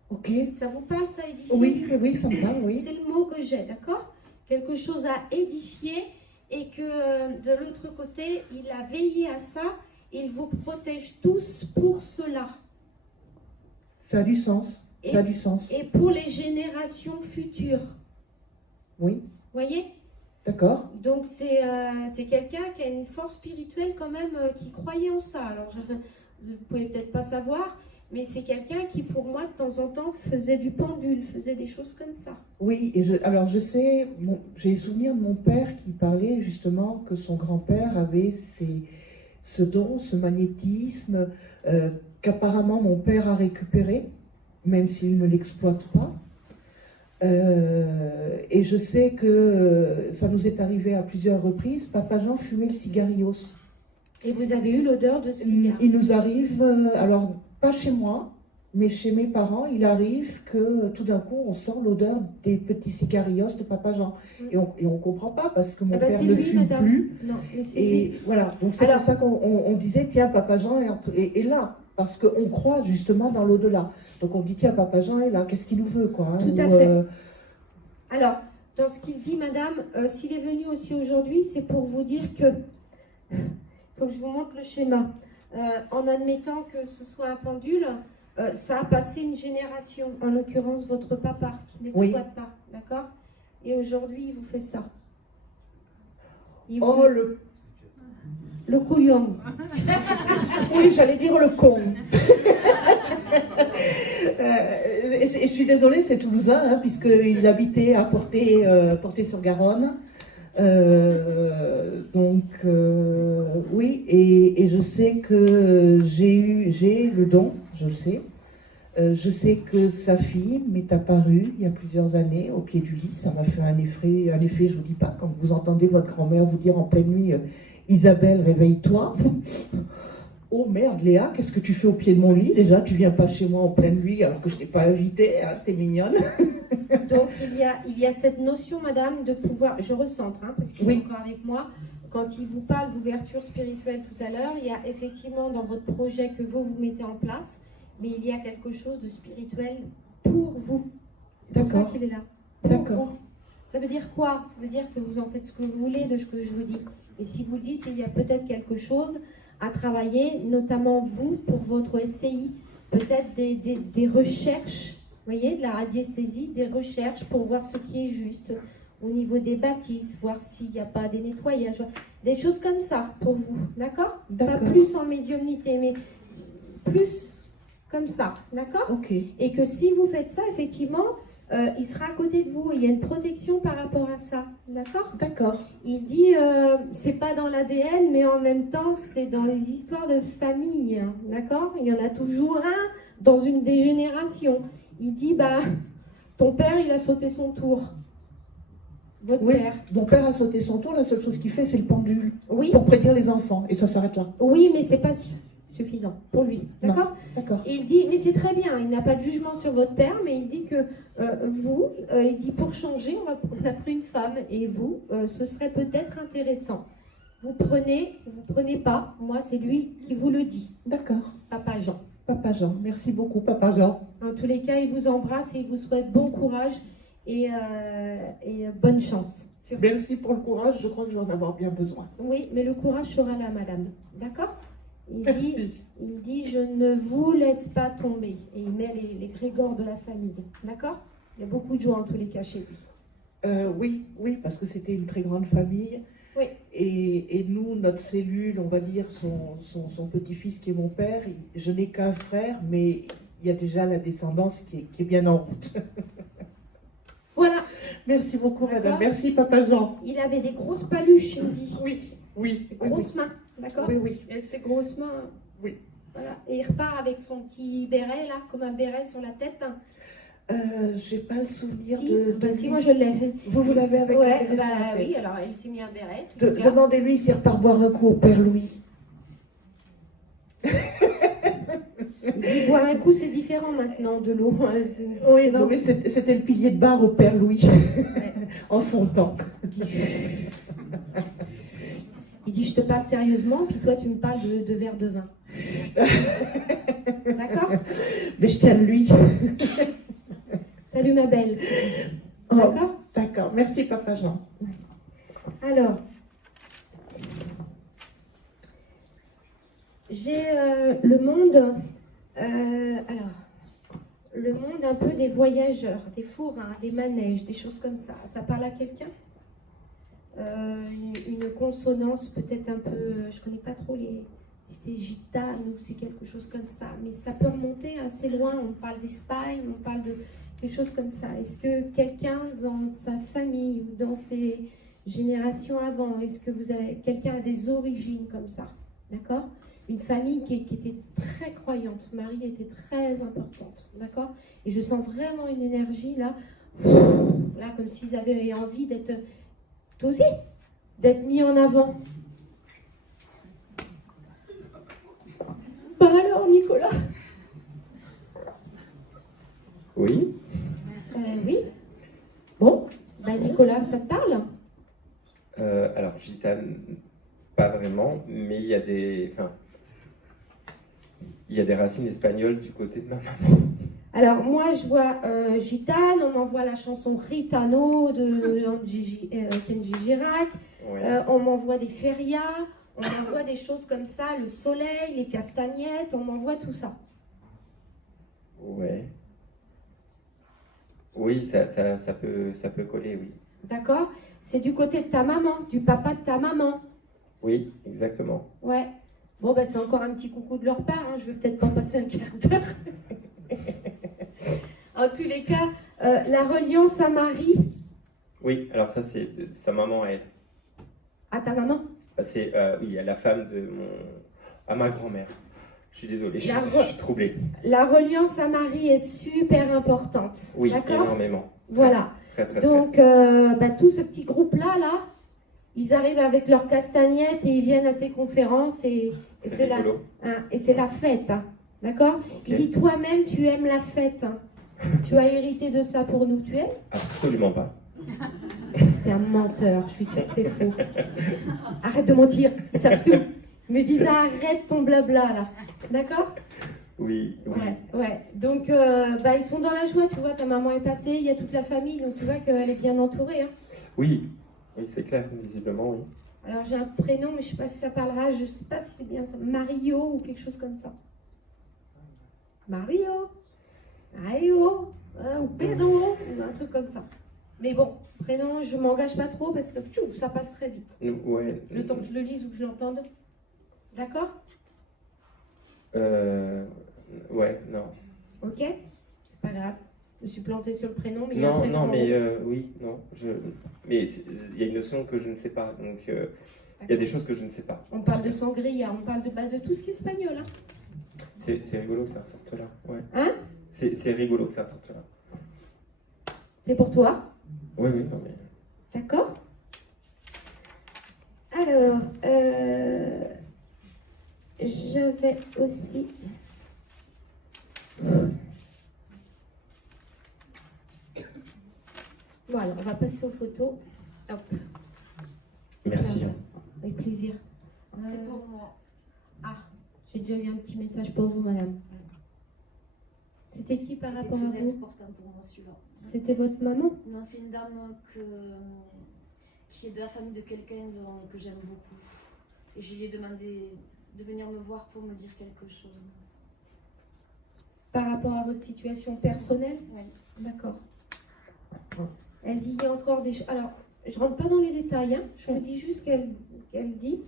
Ok. Ça vous parle, ça, édifier? Oui, ça me parle, oui. C'est le mot que j'ai, d'accord? Quelque chose à édifier et que de l'autre côté, il a veillé à ça, il vous protège tous pour cela. Ça a du sens, ça a du sens. Et pour les générations futures. Oui. Voyez? D'accord. Donc c'est quelqu'un qui a une force spirituelle quand même, qui croyait en ça. Alors vous ne pouvez peut-être pas savoir, mais c'est quelqu'un qui pour moi de temps en temps faisait du pendule, faisait des choses comme ça. Oui, et alors je sais, j'ai souvenir de mon père qui parlait justement que son grand-père avait ce don, ce magnétisme, qu'apparemment mon père a récupéré, même s'il ne l'exploite pas. Et je sais que ça nous est arrivé à plusieurs reprises. Papa Jean fumait le cigarios. Et vous avez eu l'odeur de cigare? Il nous arrive, alors pas chez moi, mais chez mes parents, il arrive que tout d'un coup on sent l'odeur des petits cigarios de Papa Jean. Et on ne comprend pas parce que mon père ne fume plus. Non, mais c'est Et lui. voilà, donc c'est pour ça qu'on disait tiens, Papa Jean est là. Parce qu'on croit justement dans l'au-delà. Donc on dit, tiens, Papa Jean est là, qu'est-ce qu'il nous veut, quoi, hein, Tout à fait. Alors, dans ce qu'il dit, madame, s'il est venu aussi aujourd'hui, c'est pour vous dire que, il faut que je vous montre le schéma, en admettant que ce soit un pendule, ça a passé une génération, en l'occurrence votre papa, qui n'exploite pas, d'accord? Et aujourd'hui, il vous fait ça. Oh, le couillon. Oui, j'allais dire le con. Et je suis désolée, c'est toulousain, hein, puisqu'il habitait à Portet-sur-Garonne. Oui, et je sais que j'ai le don, je le sais. Je sais que sa fille m'est apparue il y a plusieurs années au pied du lit. Ça m'a fait un effet, je vous dis pas, quand vous entendez votre grand-mère vous dire en pleine nuit Isabelle, réveille-toi. Oh merde, Léa, qu'est-ce que tu fais au pied de mon lit? Déjà, tu viens pas chez moi en pleine nuit alors que je t'ai pas invitée, hein, t'es mignonne. Donc il y a cette notion, madame, de pouvoir, je recentre, hein, parce qu'il est encore avec moi, quand il vous parle d'ouverture spirituelle tout à l'heure, il y a effectivement dans votre projet que vous mettez en place, mais il y a quelque chose de spirituel pour vous. C'est pour ça qu'il est là. D'accord. Ça veut dire quoi? Ça veut dire que vous en faites ce que vous voulez de ce que je vous dis. Et si vous dites s'il y a peut-être quelque chose à travailler, notamment vous, pour votre SCI, peut-être des recherches, vous voyez, de la radiesthésie, des recherches pour voir ce qui est juste au niveau des bâtisses, voir s'il n'y a pas des nettoyages, des choses comme ça pour vous, d'accord? Pas D'accord. plus en médiumnité, mais plus comme ça, d'accord? Ok. Et que si vous faites ça, effectivement, il sera à côté de vous. Il y a une protection par rapport à ça, d'accord? D'accord. Il dit, c'est pas dans l'ADN, mais en même temps, c'est dans les histoires de famille, hein, d'accord? Il y en a toujours un dans une des générations. Il dit, bah, ton père, il a sauté son tour. Votre Oui, père. mon père a sauté son tour, la seule chose qu'il fait, c'est le pendule. Oui, Pour prédire les enfants, et ça s'arrête là. oui, mais c'est pas suffisant pour lui, Non. d'accord? D'accord. Et il dit, mais c'est très bien, il n'a pas de jugement sur votre père, mais il dit que il dit pour changer, on a pris une femme, et vous, ce serait peut-être intéressant. Vous prenez pas, moi c'est lui qui vous le dit, D'accord. Papa Jean. Papa Jean, merci beaucoup, Papa Jean. En tous les cas, il vous embrasse et il vous souhaite bon courage et bonne chance. Surtout. Merci pour le courage, je crois que je vais en avoir bien besoin. Oui, mais le courage sera là, madame. D'accord? Merci. Il dit, je ne vous laisse pas tomber. Et il met les grégores de la famille. D'accord? Il y a beaucoup de joie en tous les cas chez lui. Oui, parce que c'était une très grande famille. Oui. Et nous, notre cellule, on va dire son petit-fils qui est mon père, je n'ai qu'un frère, mais il y a déjà la descendance qui est bien en route. Voilà. Merci beaucoup, D'accord. madame. Merci, Papa Jean. Il avait des grosses paluches, il dit. Oui. Des grosses mains. D'accord? Oui. Et avec ses grosses mains. Oui. Voilà. Et il repart avec son petit béret, là, comme un béret sur la tête. J'ai pas le souvenir Si, de bah, si, lui. moi je l'ai. Vous l'avez avec Ouais, le béret bah sur la tête. oui, alors il s'est mis un béret. tout le cas. Demandez-lui s'il repart boire un coup au Père Louis. Il dit, boire un coup, c'est différent maintenant de l'eau. Oui, non, mais c'était le pilier de barre au Père Louis, en son temps. Il dit, je te parle sérieusement, puis toi, tu me parles de verre de vin. D'accord? Mais je tiens de lui. Salut ma belle. Oh, D'accord? d'accord, merci Papa Jean. Alors, j'ai le monde, le monde un peu des voyageurs, des forains, des manèges, des choses comme ça. Ça parle à quelqu'un? Une consonance peut-être un peu, je connais pas trop si c'est gitane ou c'est quelque chose comme ça, mais ça peut remonter assez loin. On parle d'Espagne, on parle de quelque chose comme ça. Est-ce que quelqu'un dans sa famille ou dans ses générations avant, est-ce que quelqu'un a des origines comme ça? D'accord? Une famille qui était très croyante. Marie était très importante. D'accord? Et je sens vraiment une énergie là, comme s'ils avaient envie d'être, toi aussi, d'être mis en avant. Bah alors, Nicolas? Oui. Oui. Bon, bah Nicolas, ça te parle? Alors, gitane, pas vraiment, mais il y a des racines espagnoles du côté de ma maman. Alors, moi, je vois gitane, on m'envoie la chanson Ritano de Kenji Girac, Ouais. on m'envoie des férias, on m'envoie des choses comme ça, le soleil, les castagnettes, on m'envoie tout ça. Ouais. Oui, ça peut coller, oui. D'accord? C'est du côté de ta maman, du papa de ta maman. Oui, exactement. Ouais. Bon, ben c'est encore un petit coucou de leur part, hein. Je vais peut-être pas passer un quart d'heure. En tous les cas, la reliance à Marie, Oui, alors ça, c'est sa maman, elle. à ta maman. C'est, oui, à la femme à ma grand-mère. Je suis désolé, je La suis troublé. La reliance à Marie est super importante. Oui, D'accord? énormément. Voilà. Très, très, très. Donc, tout ce petit groupe-là, ils arrivent avec leurs castagnettes et ils viennent à tes conférences et c'est la, rigolo. et c'est la fête. Hein. D'accord? Ok. Il dit, toi-même, tu aimes la fête. Hein. Tu as hérité de ça pour nous, tu aimes? Absolument pas. T'es un menteur, je suis sûre que c'est faux. Arrête de mentir, ils savent tout. Ils me disent, arrête ton blabla, là. D'accord? Oui, oui. Ouais. Donc, ils sont dans la joie, tu vois, ta maman est passée, il y a toute la famille, donc tu vois qu'elle est bien entourée. Hein. Oui, oui, c'est clair, visiblement, oui. Alors, j'ai un prénom, mais je ne sais pas si ça parlera, je ne sais pas si c'est bien ça. Mario ou quelque chose comme ça. Mario, ou Pedro, ou un truc comme ça. Mais bon, prénom, je ne m'engage pas trop parce que ça passe très vite. Ouais. Le temps que je le lise ou que je l'entende. D'accord? Ouais, non. Ok? C'est pas grave. Je me suis plantée sur le prénom, mais il y a un Non, prénom. non, mais oui, non. Mais il y a une notion que je ne sais pas, donc il y a des choses que je ne sais pas. On parle de sangria, on parle de tout ce qui est espagnol. Hein? C'est rigolo que ça ressorte là. Ouais. Hein? C'est rigolo que ça ressorte là. C'est pour toi? Oui, oui, non, mais... D'accord? Alors, j'avais aussi... Voilà, on va passer aux photos. Hop. Merci. Avec plaisir. C'est pour moi. Ah, j'ai déjà eu un petit message pour vous, madame. C'était qui par rapport à C'était très vous? important pour moi celui-là. C'était votre maman? Non, c'est une dame qui est de la famille de quelqu'un que j'aime beaucoup. Et je lui ai demandé de venir me voir pour me dire quelque chose. Par rapport à votre situation personnelle? Oui. D'accord. Elle dit il y a encore des choses. Alors, je ne rentre pas dans les détails, hein. Je vous dis juste qu'elle dit,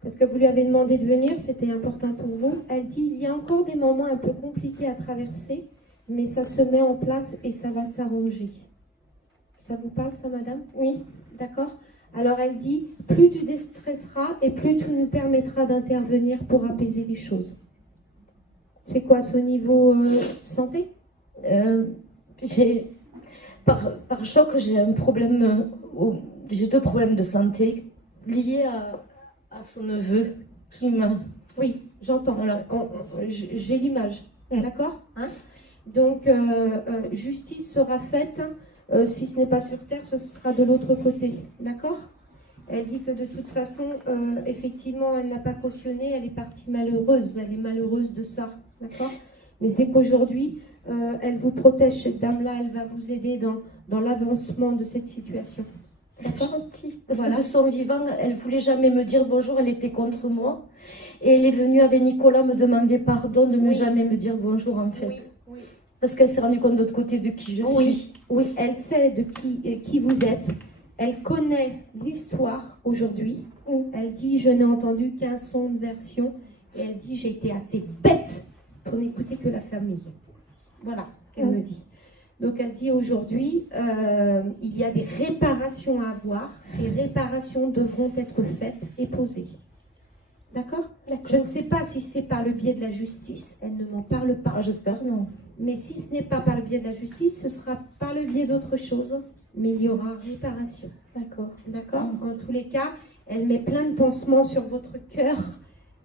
parce que vous lui avez demandé de venir, c'était important pour vous. Elle dit il y a encore des moments un peu compliqués à traverser, mais ça se met en place et ça va s'arranger. Ça vous parle, ça, madame? Oui, d'accord. Alors, elle dit plus tu déstresseras et plus tu nous permettras d'intervenir pour apaiser les choses. C'est quoi ce niveau santé? Par choc, j'ai un problème, j'ai 2 problèmes de santé liés à son neveu qui m'a... Oui, j'entends. Voilà. J'ai l'image, d'accord, hein? Donc, justice sera faite. Si ce n'est pas sur terre, ce sera de l'autre côté, d'accord? Elle dit que de toute façon, effectivement, elle n'a pas cautionné, elle est partie malheureuse, elle est malheureuse de ça, d'accord? Mais c'est qu'aujourd'hui, elle vous protège, cette dame-là, elle va vous aider dans l'avancement de cette situation. C'est gentil. Parce Voilà. que de son vivant, elle voulait jamais me dire bonjour, elle était contre moi. Et elle est venue avec Nicolas me demander pardon de ne jamais me dire bonjour, en fait. Oui. Parce qu'elle s'est rendue compte de l'autre côté de qui je suis. Oui, elle sait de qui vous êtes. Elle connaît l'histoire aujourd'hui. Elle dit, je n'ai entendu qu'un son de version. Et elle dit, j'ai été assez bête pour n'écouter que la famille. Voilà ce qu'elle me dit. Donc elle dit, aujourd'hui, il y a des réparations à avoir. Les réparations devront être faites et posées. D'accord? Je ne sais pas si c'est par le biais de la justice. Elle ne m'en parle pas. J'espère, non. Mais si ce n'est pas par le biais de la justice, ce sera par le biais d'autre chose. Mais il y aura réparation. D'accord. D'accord? En tous les cas, elle met plein de pansements sur votre cœur,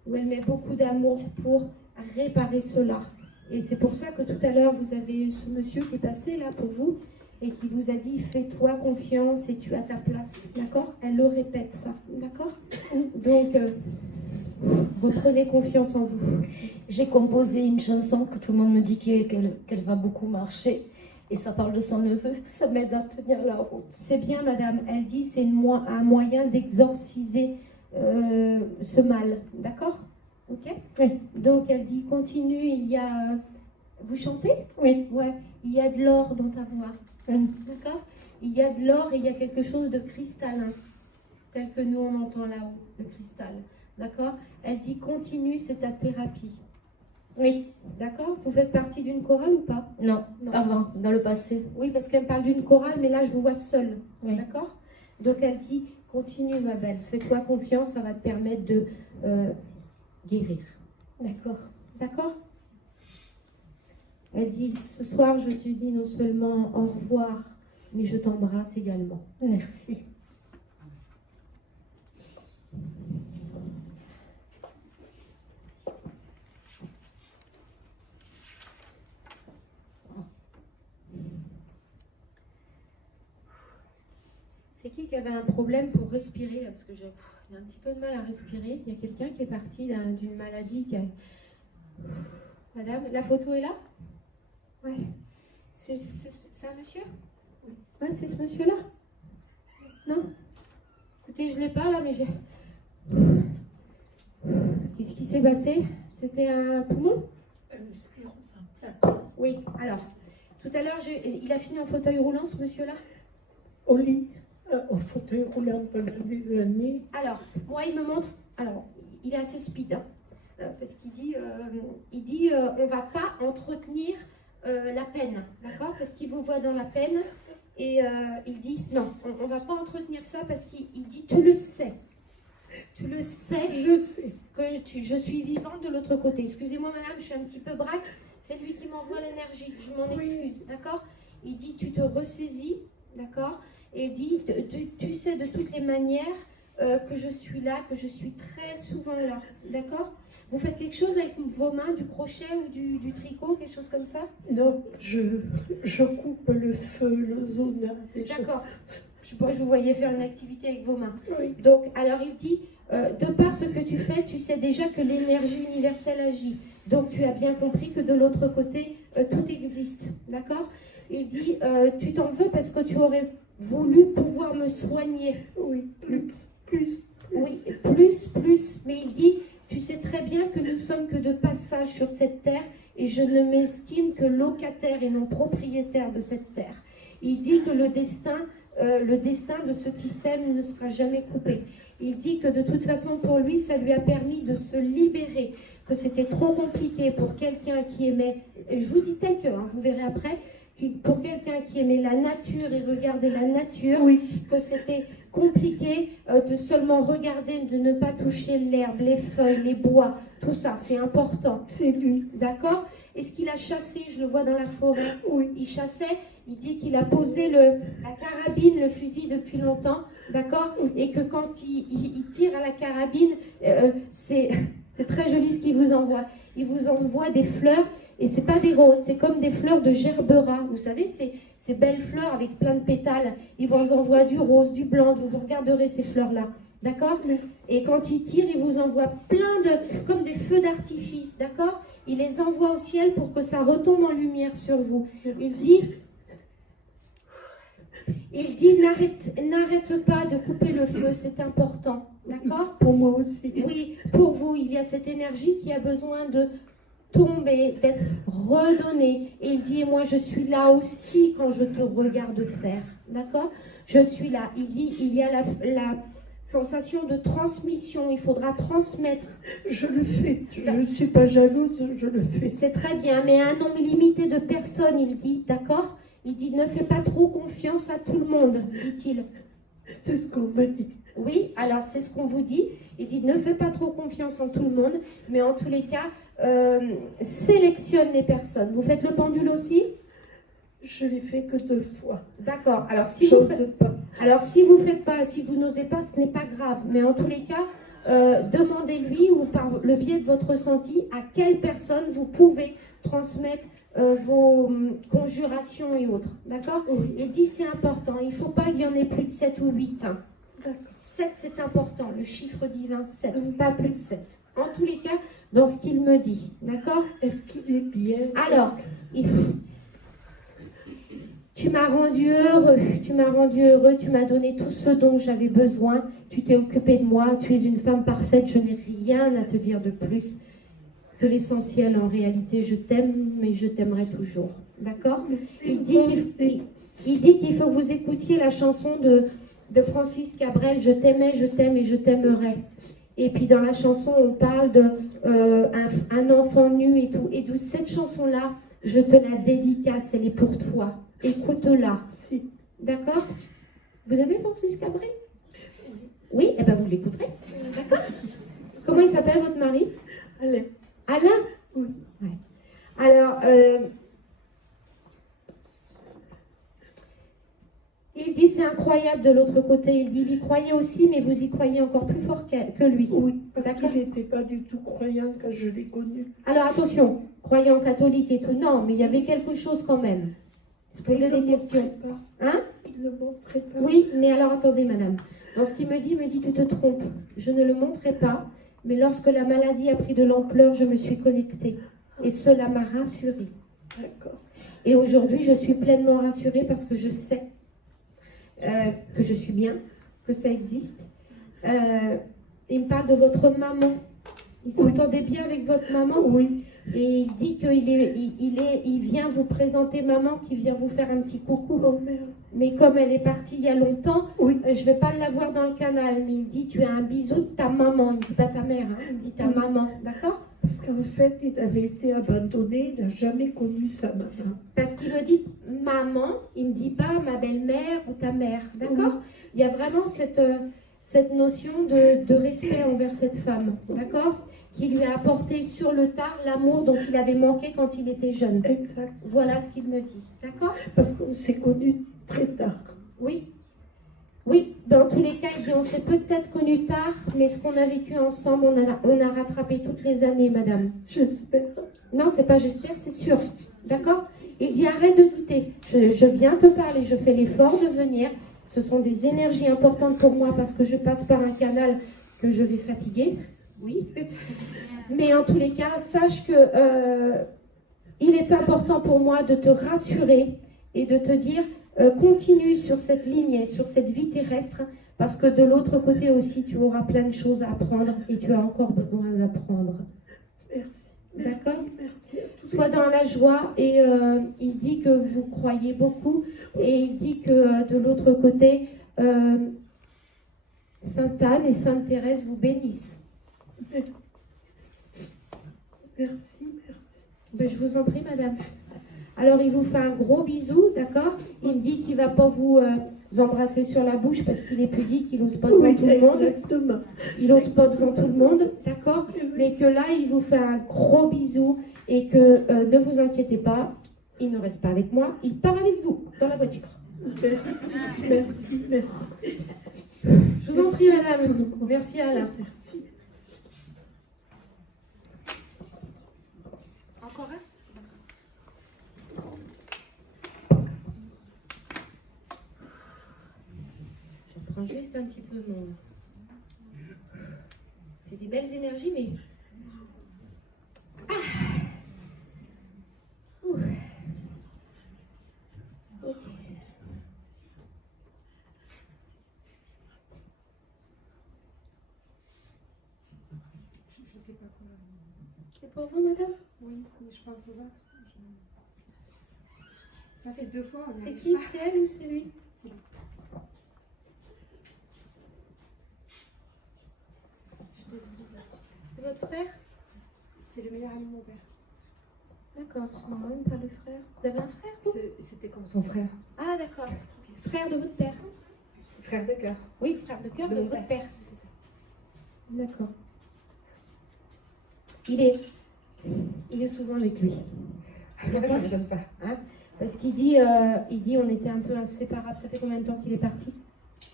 où elle met beaucoup d'amour pour réparer cela. Et c'est pour ça que tout à l'heure, vous avez eu ce monsieur qui est passé là pour vous, et qui vous a dit, fais-toi confiance et tu as ta place. D'accord? Elle le répète ça. D'accord? Donc, reprenez confiance en vous. J'ai composé une chanson que tout le monde me dit qu'elle va beaucoup marcher. Et ça parle de son neveu. Ça m'aide à tenir la route. C'est bien, madame. Elle dit c'est un moyen d'exorciser ce mal. D'accord? Ok? Oui. Donc, elle dit continue. Il y a. Vous chantez? Oui. Ouais. Il y a de l'or dans ta voix. D'accord? Il y a de l'or et il y a quelque chose de cristallin. Tel que nous, on entend là-haut, le cristal. D'accord? Elle dit continue, c'est ta thérapie. Oui. D'accord? Vous faites partie d'une chorale ou pas? Non, Non. avant, dans le passé. Oui, parce qu'elle parle d'une chorale, mais là, je vous vois seule. Oui. D'accord? Donc, elle dit, continue, ma belle. Fais-toi confiance, ça va te permettre de guérir. D'accord. D'accord? Elle dit, ce soir, je te dis non seulement au revoir, mais je t'embrasse également. Merci. C'est qui avait un problème pour respirer? Parce que j'ai un petit peu de mal à respirer. Il y a quelqu'un qui est parti d'une maladie qui a... Madame, la photo est là? Ouais. C'est un monsieur? Ouais, c'est ce monsieur-là? Non? Écoutez, je ne l'ai pas là, mais j'ai... Qu'est-ce qui s'est passé? C'était un poumon? Oui, alors, tout à l'heure, il a fini en fauteuil roulant, ce monsieur-là? Au lit, au fauteuil roulant pendant des années. Alors, moi, il me montre... Alors, il est assez speed, hein, parce qu'il dit, on ne va pas entretenir la peine, d'accord? Parce qu'il vous voit dans la peine, et il dit, non, on ne va pas entretenir ça, parce qu'il dit, tu le sais. Tu le sais. Je sais. Que je suis vivante de l'autre côté. Excusez-moi, madame, je suis un petit peu braque. C'est lui qui m'envoie l'énergie. Je m'en excuse, d'accord? Il dit, tu te ressaisis, d'accord? Et il dit, tu sais de toutes les manières que je suis là, que je suis très souvent là, d'accord? Vous faites quelque chose avec vos mains, du crochet ou du tricot, quelque chose comme ça? Non, je coupe le feu, le zona. D'accord. Je sais pas, je vous voyais faire une activité avec vos mains. Oui. Donc, alors il dit, de par ce que tu fais, tu sais déjà que l'énergie universelle agit. Donc, tu as bien compris que de l'autre côté, tout existe. D'accord? Il dit, tu t'en veux parce que tu aurais voulu pouvoir me soigner. Oui, plus. Oui, plus. Mais il dit, tu sais très bien que nous sommes que de passage sur cette terre et je ne m'estime que locataire et non propriétaire de cette terre. Il dit que le destin de ceux qui s'aiment ne sera jamais coupé. Il dit que de toute façon, pour lui, ça lui a permis de se libérer, que c'était trop compliqué pour quelqu'un qui aimait, je vous dis tel que, hein, vous verrez après, pour quelqu'un qui aimait la nature et regarder la nature, Oui. que c'était compliqué de seulement regarder, de ne pas toucher l'herbe, les feuilles, les bois, tout ça, c'est important. C'est lui. D'accord? Est-ce qu'il a chassé? Je le vois dans la forêt. Oui. Il chassait, il dit qu'il a posé la carabine, le fusil depuis longtemps, d'accord? Et que quand il tire à la carabine, c'est très joli ce qu'il vous envoie. Il vous envoie des fleurs, et c'est pas des roses, c'est comme des fleurs de gerbera. Vous savez, ces belles fleurs avec plein de pétales. Il vous envoie du rose, du blanc, vous regarderez ces fleurs-là. D'accord? Et quand il tire, il vous envoie comme des feux d'artifice, d'accord? Il les envoie au ciel pour que ça retombe en lumière sur vous. Il dit n'arrête pas de couper le feu, c'est important, d'accord? Pour moi aussi. Oui, pour vous, il y a cette énergie qui a besoin de tomber, d'être redonnée. Et il dit, et moi je suis là aussi quand je te regarde faire, d'accord? Je suis là. Il dit, il y a la sensation de transmission, il faudra transmettre. Je le fais, je ne suis pas jalouse, je le fais. C'est très bien, mais un nombre limité de personnes, il dit, d'accord? Il dit, ne fais pas trop confiance à tout le monde, dit-il. C'est ce qu'on m'a dit. Oui, alors c'est ce qu'on vous dit. Il dit, ne fais pas trop confiance en tout le monde, mais en tous les cas, sélectionne les personnes. Vous faites le pendule aussi? Je l'ai fait que 2 fois. D'accord. Alors si vous faites pas, si vous n'osez pas, ce n'est pas grave. Mais en tous les cas, demandez-lui ou par le biais de votre ressenti à quelle personne vous pouvez transmettre vos conjurations et autres. D'accord? Oui. Il dit c'est important. Il ne faut pas qu'il y en ait plus de 7 ou 8. D'accord. 7 c'est important. Le chiffre divin 7, pas plus de 7. En tous les cas, dans ce qu'il me dit. D'accord? Est-ce qu'il est bien? Alors, tu m'as rendu heureux, tu m'as donné tout ce dont j'avais besoin, tu t'es occupé de moi, tu es une femme parfaite, je n'ai rien à te dire de plus que l'essentiel. En réalité, je t'aime, mais je t'aimerai toujours. D'accord? Il dit qu'il faut que vous écoutiez la chanson de Francis Cabrel, je t'aimais, je t'aime et je t'aimerai. Et puis dans la chanson, on parle d'un enfant nu et tout. Et de cette chanson-là, je te la dédicace, elle est pour toi. Écoute-la. D'accord? Vous avez Francis Cabrel? Oui? Eh bien, vous l'écouterez. D'accord? Comment il s'appelle, votre mari? Alain. Alain? Oui. Ouais. Alors, il dit c'est incroyable de l'autre côté. Il dit il y croyait aussi, mais vous y croyez encore plus fort que lui. Oui, parce qu'il n'était pas du tout croyant quand je l'ai connu. Alors attention, croyant catholique et tout, non, mais il y avait quelque chose quand même. Se poser des questions. Hein? Il ne montrait pas. Oui, mais alors attendez, madame. Dans ce qu'il me dit tu te trompes. Je ne le montrerai pas, mais lorsque la maladie a pris de l'ampleur, je me suis connectée. Et cela m'a rassurée. D'accord. Et aujourd'hui, je suis pleinement rassurée parce que je sais que je suis bien, que ça existe. Il me parle de votre maman. Il s'entendait bien avec votre maman. Oui. Et il dit qu'il vient vous présenter maman, qui vient vous faire un petit coucou. Oh merde. Mais comme elle est partie il y a longtemps, Oui. je ne vais pas la voir dans le canal. Mais il dit, tu as un bisou de ta maman. Il ne dit pas ta mère, hein, il dit ta maman. D'accord? Parce qu'en fait, il avait été abandonné, il n'a jamais connu sa maman. Parce qu'il me dit maman, il ne me dit pas ma belle-mère ou ta mère. D'accord? Il y a vraiment cette notion de respect envers cette femme. D'accord? Qui lui a apporté sur le tard l'amour dont il avait manqué quand il était jeune. Exact. Voilà ce qu'il me dit. D'accord? Parce qu'on s'est connus très tard. Oui. Oui, dans tous les cas, il dit, on s'est peut-être connus tard, mais ce qu'on a vécu ensemble, on a rattrapé toutes les années, madame. J'espère. Non, c'est pas j'espère, c'est sûr. D'accord? Il dit, arrête de douter. Je viens te parler, je fais l'effort de venir. Ce sont des énergies importantes pour moi parce que je passe par un canal que je vais fatiguer. Oui. Mais en tous les cas, sache que il est important pour moi de te rassurer et de te dire, continue sur cette ligne, sur cette vie terrestre, parce que de l'autre côté aussi, tu auras plein de choses à apprendre et tu as encore besoin d'apprendre. Merci. D'accord? Merci. Sois dans la joie et il dit que vous croyez beaucoup et il dit que de l'autre côté, Sainte Anne et Sainte Thérèse vous bénissent. Merci. Ben, je vous en prie, madame. Alors, il vous fait un gros bisou, d'accord? Il dit qu'il ne va pas vous embrasser sur la bouche parce qu'il est pudique, il n'ose pas devant tout le monde. Exactement. Il n'ose pas devant tout le monde, d'accord? Mais que là, il vous fait un gros bisou et que ne vous inquiétez pas, il ne reste pas avec moi, il part avec vous dans la voiture. Merci. Je vous en prie, madame. Merci, Alain. Encore un? Je prends juste un petit peu mon... C'est des belles énergies, mais... Ah. Ouh. Ok. Je sais pas quoi. C'est pour vous, madame? Oui, mais je pense aux autres. Ça fait 2 fois. C'est qui? C'est elle ou c'est lui? C'est lui. Je suis désolée. C'est votre frère? C'est le meilleur ami de mon père. D'accord, parce que maman n'aime pas le frère. Vous avez un frère, vous? C'était comme son frère. Ah, d'accord. Frère de votre père? Frère de cœur. Oui, frère de cœur de votre père. D'accord. Il est souvent avec lui. Pourquoi ça ne m'étonne pas? Hein? Parce qu'il dit, on était un peu inséparables. Ça fait combien de temps qu'il est parti?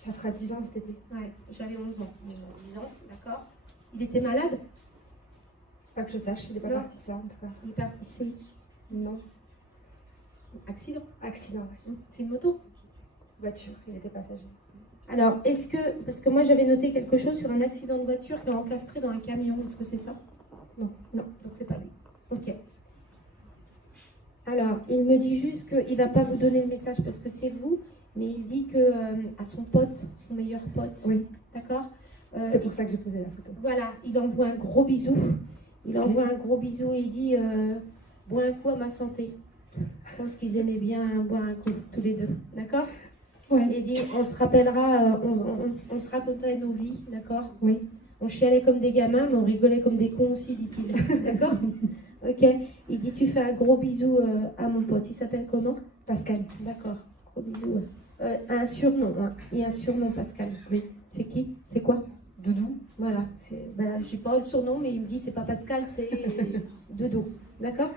Ça fera 10 ans cet été. Ouais, j'avais 11 ans. Il a 10 ans, d'accord. Il était malade? Pas que je sache, il n'est pas Non. parti de ça en tout cas. Il est parti, c'est Non. accident. Accident, oui. C'est une moto? Voiture, il était passager. Alors, est-ce que, parce que moi j'avais noté quelque chose sur un accident de voiture qui est encastré dans un camion, est-ce que c'est ça? Non. Non, donc c'est pas lui. Ok. Alors, il me dit juste qu'il ne va pas vous donner le message parce que c'est vous, mais il dit que à son pote, son meilleur pote, Oui. d'accord? C'est pour ça que j'ai posé la photo. Voilà, il envoie un gros bisou. Il envoie un gros bisou et il dit bois un coup à ma santé. Je pense qu'ils aimaient bien boire un coup, tous les deux, d'accord? Oui. Il dit on se rappellera, on se racontait nos vies, d'accord? Oui. On chialait comme des gamins, mais on rigolait comme des cons aussi, dit-il. D'accord? Ok. Il dit tu fais un gros bisou à mon pote. Il s'appelle comment? Pascal. D'accord. Gros bisou. Un surnom. Hein. Il y a un surnom, Pascal. Oui. C'est qui? C'est quoi? Doudou. Voilà. Voilà. J'ai pas le surnom, mais il me dit c'est pas Pascal, c'est Doudou. D'accord?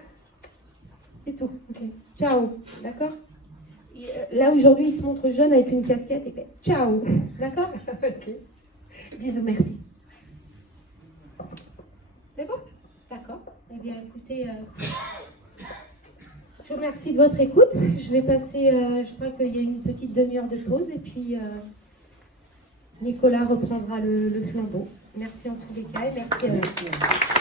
C'est tout. Ok. Ciao. D'accord? Là aujourd'hui, il se montre jeune avec une casquette et fait ciao. D'accord? Ok. Bisous, merci. C'est bon? D'accord. Eh bien, écoutez, je vous remercie de votre écoute. Je vais passer, je crois qu'il y a une petite demi-heure de pause et puis Nicolas reprendra le flambeau. Merci en tous les cas et merci à vous.